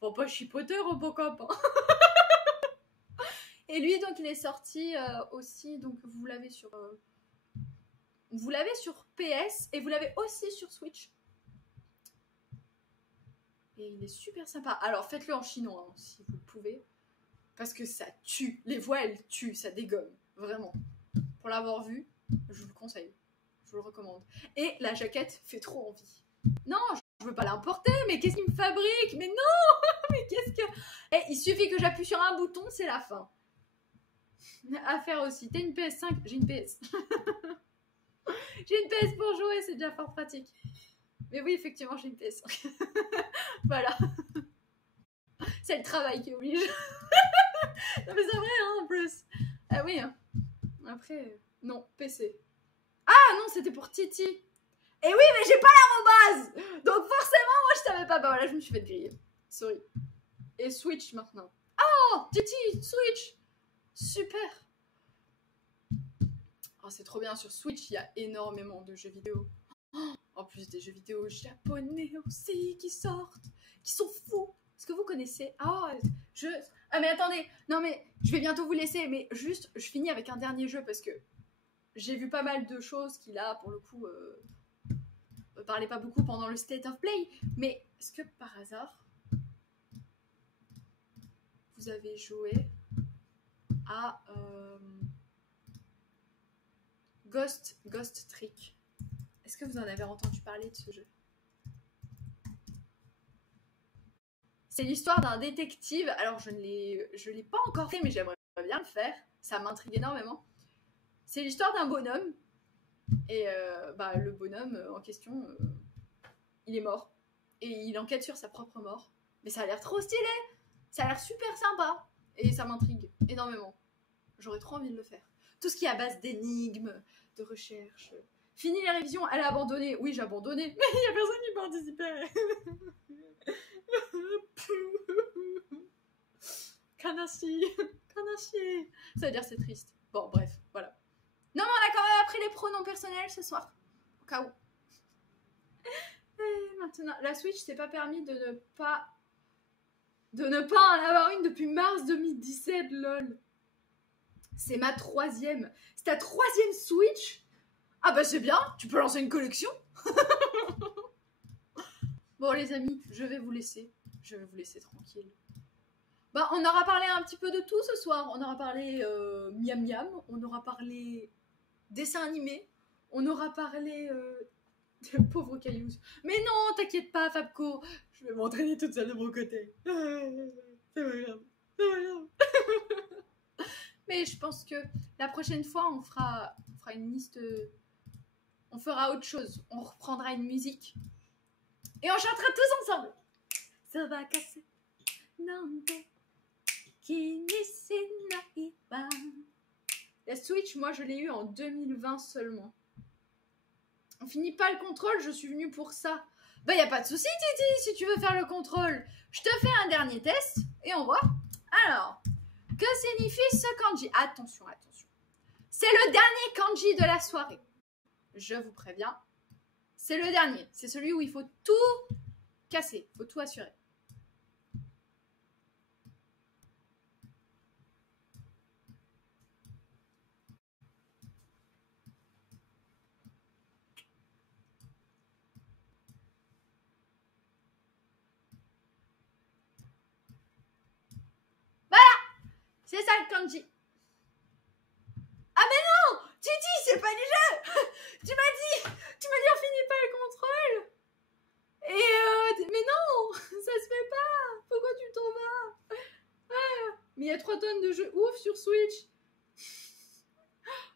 faut pas chipoter, Robocop. Hein. Et lui, donc, il est sorti aussi, donc vous l'avez sur PS et vous l'avez aussi sur Switch. Et il est super sympa. Alors, faites-le en chinois, hein, si vous le pouvez. Parce que ça tue. Les voix, elles tuent, ça dégomme. Vraiment. Pour l'avoir vu, je vous le conseille. Je vous le recommande. Et la jaquette fait trop envie. Non, je veux pas l'importer, mais qu'est-ce qu'il me fabrique? Mais non. Mais qu'est-ce que... Eh, il suffit que j'appuie sur un bouton, c'est la fin. À faire aussi. T'as une PS5? J'ai une PS. J'ai une PS pour jouer, c'est déjà fort pratique. Mais oui, effectivement, j'ai une PS5. Voilà. C'est le travail qui oblige. Non, mais c'est vrai, hein, en plus. Ah oui. Hein. Après, non, PC. Ah non, c'était pour Titi. Et oui, mais j'ai pas l'arrobase. Donc forcément, moi, je savais pas. Bah voilà, je me suis fait griller. Sorry. Et Switch maintenant. Oh, Titi, Switch. Super. Oh, c'est trop bien. Sur Switch, il y a énormément de jeux vidéo. Oh, en plus, des jeux vidéo japonais aussi qui sortent, qui sont fous. Est-ce que vous connaissez? Ah, mais attendez. Non, mais je vais bientôt vous laisser. Mais juste, je finis avec un dernier jeu parce que j'ai vu pas mal de choses qui, là, pour le coup, parlaient pas beaucoup pendant le State of Play. Mais est-ce que, par hasard, vous avez joué à Ghost Trick? Est-ce que vous en avez entendu parler de ce jeu? C'est l'histoire d'un détective. Alors, je l'ai pas encore fait, mais j'aimerais bien le faire. Ça m'intrigue énormément. C'est l'histoire d'un bonhomme. Et le bonhomme en question, il est mort. Et il enquête sur sa propre mort. Mais ça a l'air trop stylé. Ça a l'air super sympa. Et ça m'intrigue énormément. J'aurais trop envie de le faire. Tout ce qui est à base d'énigmes, de recherche. Fini les révisions, elle a abandonné. Oui, j'ai abandonné. Mais il n'y a personne qui participait. Kanashi. Ça veut dire c'est triste. Bon, bref, voilà. Non, mais on a quand même appris les pronoms personnels ce soir. Au cas où. Et maintenant, la Switch, c'est pas permis de ne pas en avoir une depuis mars 2017, lol. C'est ma 3e. C'est ta 3e Switch? Ah bah c'est bien, tu peux lancer une collection. Bon les amis, je vais vous laisser tranquille. Bah on aura parlé un petit peu de tout ce soir. On aura parlé miam miam, on aura parlé dessin animé, on aura parlé de pauvre cailloux. Mais non, t'inquiète pas Fabco, je vais m'entraîner toute seule de mon côté. C'est pas grave. Mais je pense que la prochaine fois, on fera une liste. On fera autre chose. On reprendra une musique Et on chantera tous ensemble. Ça va casser. Nando. Kinishinaiba. La Switch, moi, je l'ai eu en 2020 seulement. On finit pas le contrôle, je suis venue pour ça. Bah, y a pas de souci, Titi, si tu veux faire le contrôle. Je te fais un dernier test et on voit. Alors, que signifie ce kanji? Attention, attention. C'est le dernier kanji de la soirée. Je vous préviens. C'est le dernier. C'est celui où il faut tout casser. Il faut tout assurer. C'est ça le kanji. Ah mais non, Titi, c'est pas du jeu. Tu m'as dit on finit pas le contrôle. Et mais non, ça se fait pas. Pourquoi tu t'en vas? Mais il y a 3 tonnes de jeux ouf sur Switch.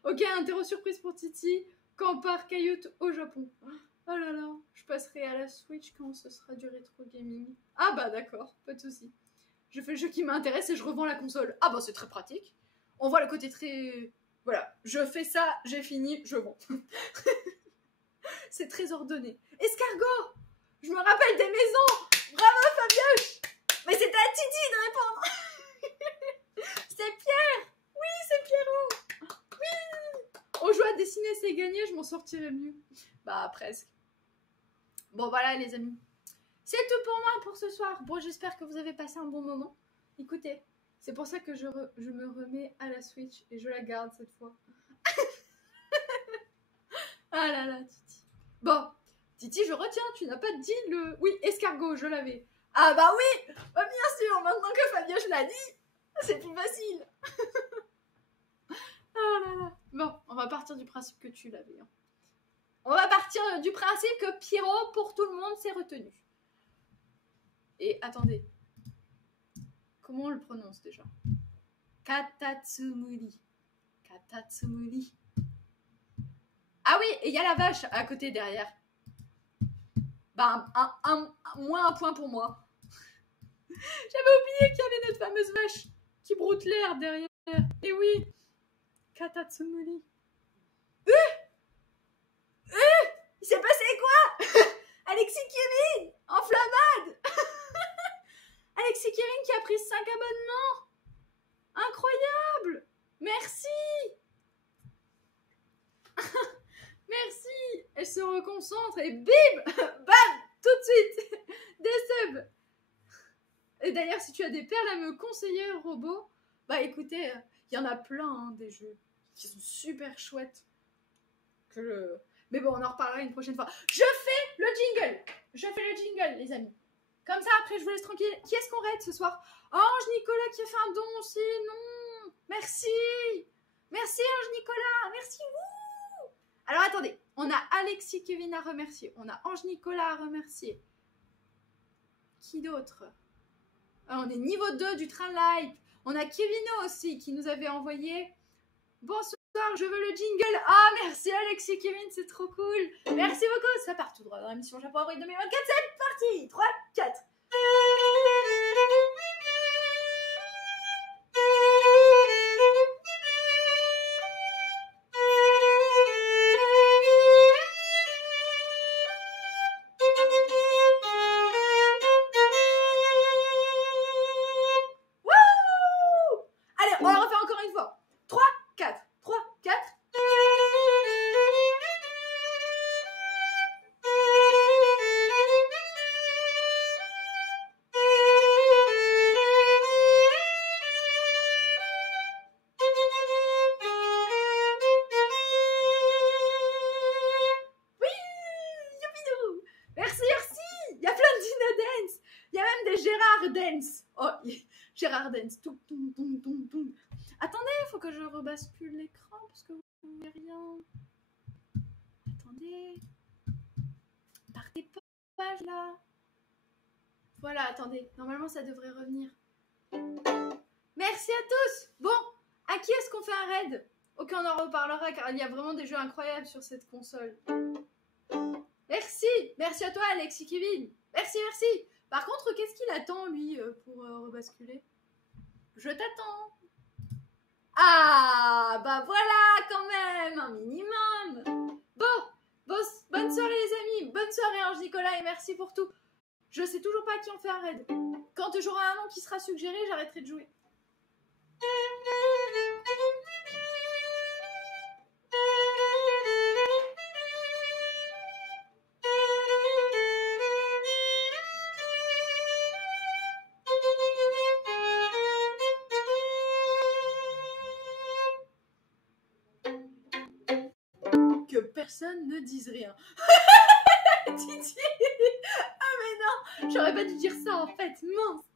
Ok, interro surprise pour Titi. Quand part Kayut au Japon. Oh là là, je passerai à la Switch quand ce sera du rétro gaming. Ah bah d'accord, pas de souci. Je fais le jeu qui m'intéresse et je revends la console. Ah bah c'est très pratique. On voit le côté très... Voilà, je fais ça, j'ai fini, je vends. C'est très ordonné. Escargot, je me rappelle des maisons. Bravo Fabioche. Mais c'était à Titi de répondre. C'est Pierre. Oui, c'est Pierrot. Oui. On joue à dessiner, c'est gagné, je m'en sortirais mieux. Bah presque. Bon voilà les amis. C'est tout pour moi pour ce soir. Bon, j'espère que vous avez passé un bon moment. Écoutez, c'est pour ça que je me remets à la Switch et je la garde cette fois. Ah là là, Titi. Bon, Titi, je retiens, tu n'as pas dit le... Oui, escargot, je l'avais. Ah bah oui, bah, bien sûr, maintenant que Fabioche l'a dit, c'est plus facile. Ah là là. Bon, on va partir du principe que tu l'avais. Hein. On va partir du principe que Pierrot, pour tout le monde, c'est retenu. Et attendez, comment on le prononce déjà? Katatsumuri. Katatsumuri. Ah oui, et il y a la vache à côté derrière. Bah, moins un point pour moi. J'avais oublié qu'il y avait notre fameuse vache qui broute l'air derrière. Et oui, Katatsumuri. Il s'est passé quoi? Alexis Kevin, enflammade. Alexis Kevin qui a pris 5 abonnements. Incroyable. Merci. Merci. Elle se reconcentre et bim, bam, tout de suite. Des subs. Et d'ailleurs, si tu as des perles à me conseiller, robot, bah écoutez, il y en a plein hein, des jeux qui sont super chouettes. Mais bon, on en reparlera une prochaine fois. Je fais le jingle. Je fais le jingle, les amis. Comme ça, après, je vous laisse tranquille. Qui est-ce qu'on raid ce soir? Ange Nicolas qui a fait un don aussi. Non. Merci. Merci, Ange Nicolas. Merci. Wouh. Alors, attendez. On a Alexis Kevin à remercier. On a Ange Nicolas à remercier. Qui d'autre? On est niveau 2 du train live. On a Kevino aussi qui nous avait envoyé. Bonsoir, je veux le jingle. Ah, merci Alexis Kevin, c'est trop cool. Merci beaucoup. Ça part tout droit dans la mission Japon Avril 2024. C'est parti. 3, 4. Allez, on le refait encore une fois. 3, 4. 3, 4. Oui, youpidou. Merci, merci. Il y a plein de Dino Dance. Il y a même des Gérard Dance. Oh, Gérard Dance. Toum, toum, toum, toum, toum. Attendez, il faut que je rebascule l'écran parce que vous ne voyez rien. Attendez. Partez page là. Voilà, attendez. Normalement, ça devrait revenir. Merci à tous. Bon, à qui est-ce qu'on fait un raid? Ok, on en reparlera car il y a vraiment des jeux incroyables sur cette console. Merci. Merci à toi, Alexis Kevin. Merci, merci. Par contre, qu'est-ce qu'il attend, lui, pour rebasculer? Je t'attends. Ah, bah voilà, quand même, un minimum. Bonne soirée, les amis. Bonne soirée, Ange Nicolas, et merci pour tout. Je sais toujours pas à qui on fait un raid. Quand j'aurai un nom qui sera suggéré, j'arrêterai de jouer. Que personne ne dise rien. Titi. Ah mais non, j'aurais pas dû dire ça en fait, mince.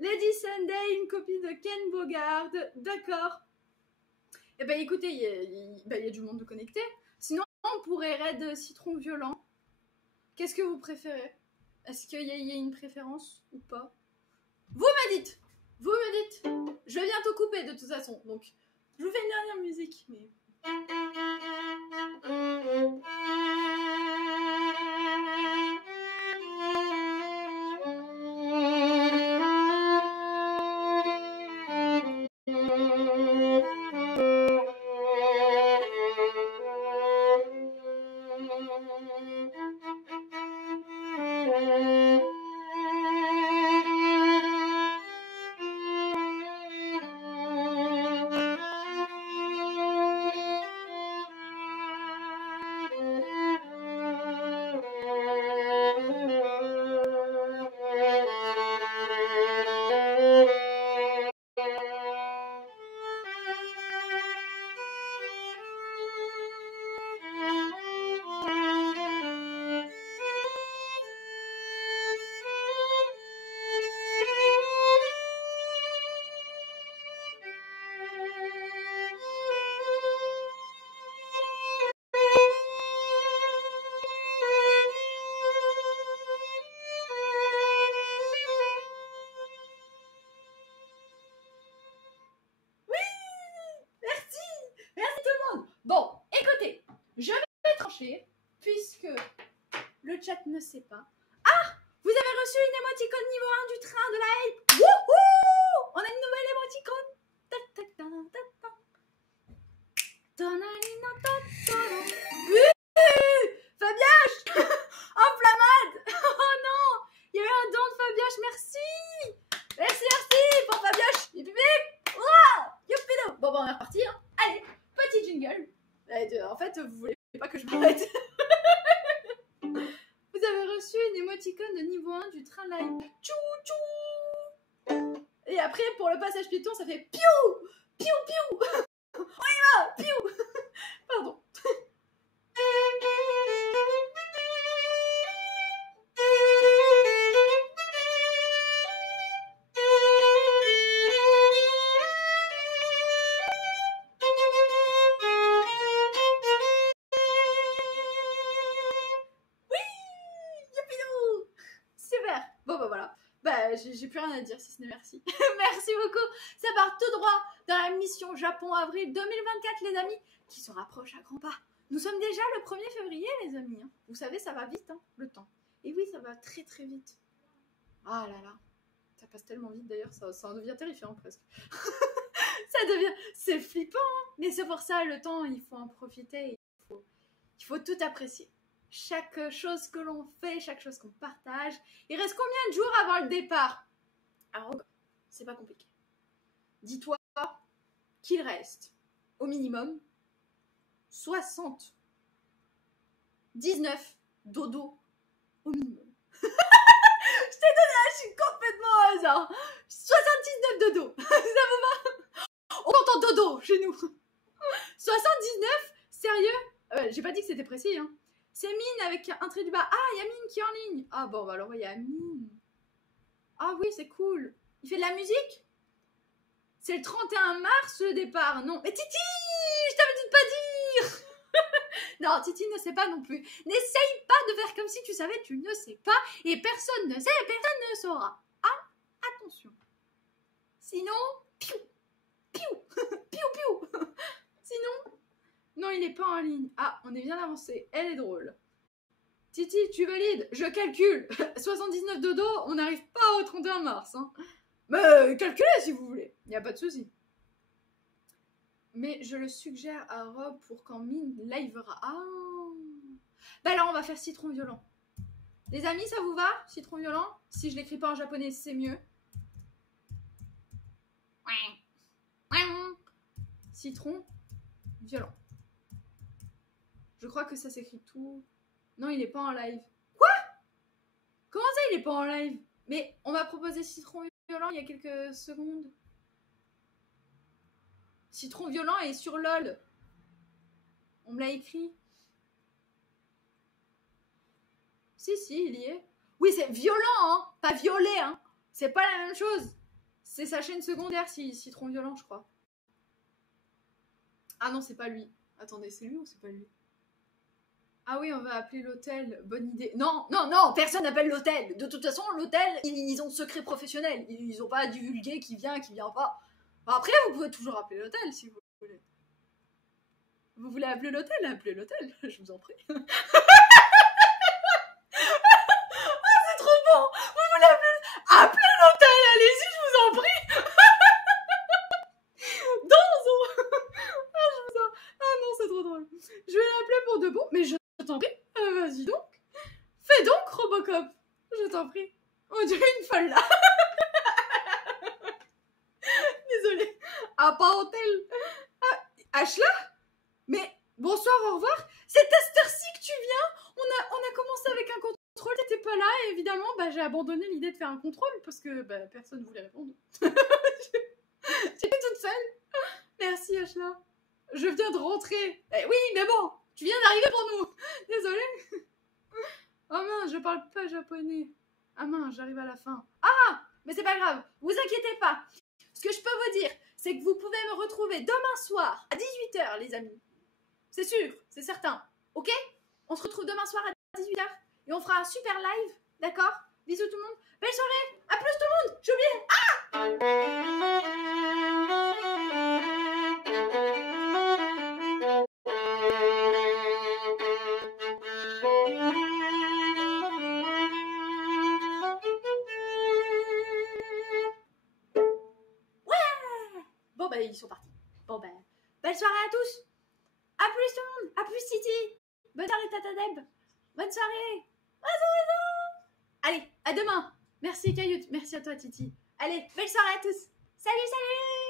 Lady Sunday, une copie de Ken Bogard, d'accord. Eh ben écoutez, il y a du monde de connecté. Sinon, on pourrait raid Citron Violent. Qu'est-ce que vous préférez? Est-ce qu'il y a une préférence ou pas? Vous me dites. Je vais bientôt couper de toute façon. Donc, je vous fais une dernière musique. Mais... Bon, écoutez, je vais trancher, puisque le chat ne sait pas. Ah, vous avez reçu une émoticône niveau 1 du train de la hype. Wouhou! On a une nouvelle émoticône. Fabiache. Enflammade. Oh non, il y a eu un don de Fabiache, merci. Merci pour Fabiache. Bip bip bip. Youpido. Bon, on est reparti, hein. Allez, petit jingle. En fait, vous voulez pas que je m'arrête. Vous avez reçu une émoticône de niveau 1 du train live. Tchou tchou. Et après, pour le passage piéton, ça fait piou piou piou. On y va, piou. Pardon. J'ai plus rien à dire si ce n'est merci. Merci beaucoup. Ça part tout droit dans la mission Japon avril 2024, les amis, qui se rapproche à grands pas. Nous sommes déjà le 1er février, les amis. Vous savez, ça va vite, hein, le temps. Et oui, ça va très très vite. Ah là là. Ça passe tellement vite d'ailleurs, ça en devient terrifiant presque. Ça devient... C'est flippant, hein. Mais c'est pour ça, le temps, il faut en profiter. Il faut tout apprécier. Chaque chose que l'on fait, chaque chose qu'on partage. Il reste combien de jours avant le départ? Alors, c'est pas compliqué. Dis-toi qu'il reste au minimum 79 dodo au minimum. Je t'ai donné un chiffre complètement au hasard. 79 dodo. Ça vous va? On entend dodo chez nous. 79? Sérieux? J'ai pas dit que c'était précis, hein. C'est Mine avec un trait du bas. Ah, il y a Mine qui est en ligne. Ah bon, bah alors il y a Mine. Ah oui, c'est cool. Il fait de la musique? C'est le 31 mars le départ. Non. Mais Titi, je t'avais dit de pas dire. Non, Titi ne sait pas non plus. N'essaye pas de faire comme si tu savais, tu ne sais pas. Et personne ne sait, et personne ne saura. Ah, attention. Sinon, piou, piou, piou, piou. Sinon, non, il n'est pas en ligne. Ah, on est bien avancé. Elle est drôle. Titi, tu valides? Je calcule. 79 dodo, on n'arrive pas au 31 mars. Hein. Mais calculez si vous voulez. Il n'y a pas de souci. Mais je le suggère à Rob pour quand Mine livera. Ah. Bah alors, on va faire citron violent. Les amis, ça vous va? Citron violent? Si je l'écris pas en japonais, c'est mieux. Citron violent. Je crois que ça s'écrit tout. Non, il n'est pas en live. Quoi? Comment ça, il n'est pas en live? Mais on m'a proposé citron violent il y a quelques secondes. Citron violent est sur LOL. On me l'a écrit. Si, il y est. Oui, c'est violent, hein. Pas violet, hein. C'est pas la même chose. C'est sa chaîne secondaire, citron violent, je crois. Ah non, c'est pas lui. Attendez, c'est lui ou c'est pas lui? Ah oui, on va appeler l'hôtel. Bonne idée. Non, personne n'appelle l'hôtel. De toute façon, l'hôtel, ils ont secret professionnel. Ils ont pas divulgué qui vient pas. Après, vous pouvez toujours appeler l'hôtel si vous voulez. Vous voulez appeler l'hôtel? Appelez l'hôtel, je vous en prie. Ah, c'est trop bon. Vous voulez appeler l'hôtel? Allez-y, je vous en prie. Ah non, c'est trop drôle. Je vais l'appeler pour de bon, mais je t'en prie. Vas-y donc. Fais donc, Robocop. Je t'en prie. On dirait une folle là. Désolée. Ah, pas hôtel. Ah, Ashla? Mais bonsoir, au revoir. C'est à cette heure-ci que tu viens? On a commencé avec un contrôle, t'étais pas là, et évidemment, bah, j'ai abandonné l'idée de faire un contrôle parce que bah, personne voulait répondre. J'étais toute seule. Merci, Ashla. Je viens de rentrer. Eh oui, mais bon, tu viens d'arriver pour nous. Désolée. Oh mince, je parle pas japonais. Ah mince, j'arrive à la fin. Ah, mais c'est pas grave, vous inquiétez pas. Ce que je peux vous dire, c'est que vous pouvez me retrouver demain soir à 18h, les amis. C'est sûr, c'est certain. Ok? On se retrouve demain soir à 18h et on fera un super live, d'accord? Bisous tout le monde. Belle soirée. À plus tout le monde. J'ai oublié. Bon bah ils sont partis. Bon bah belle soirée à tous. À plus tout le monde. À plus Titi. Bonne soirée Tata Deb. Bonne soirée. Allez, à demain. Merci Cailloute. Merci à toi Titi. Allez, belle soirée à tous. Salut, salut.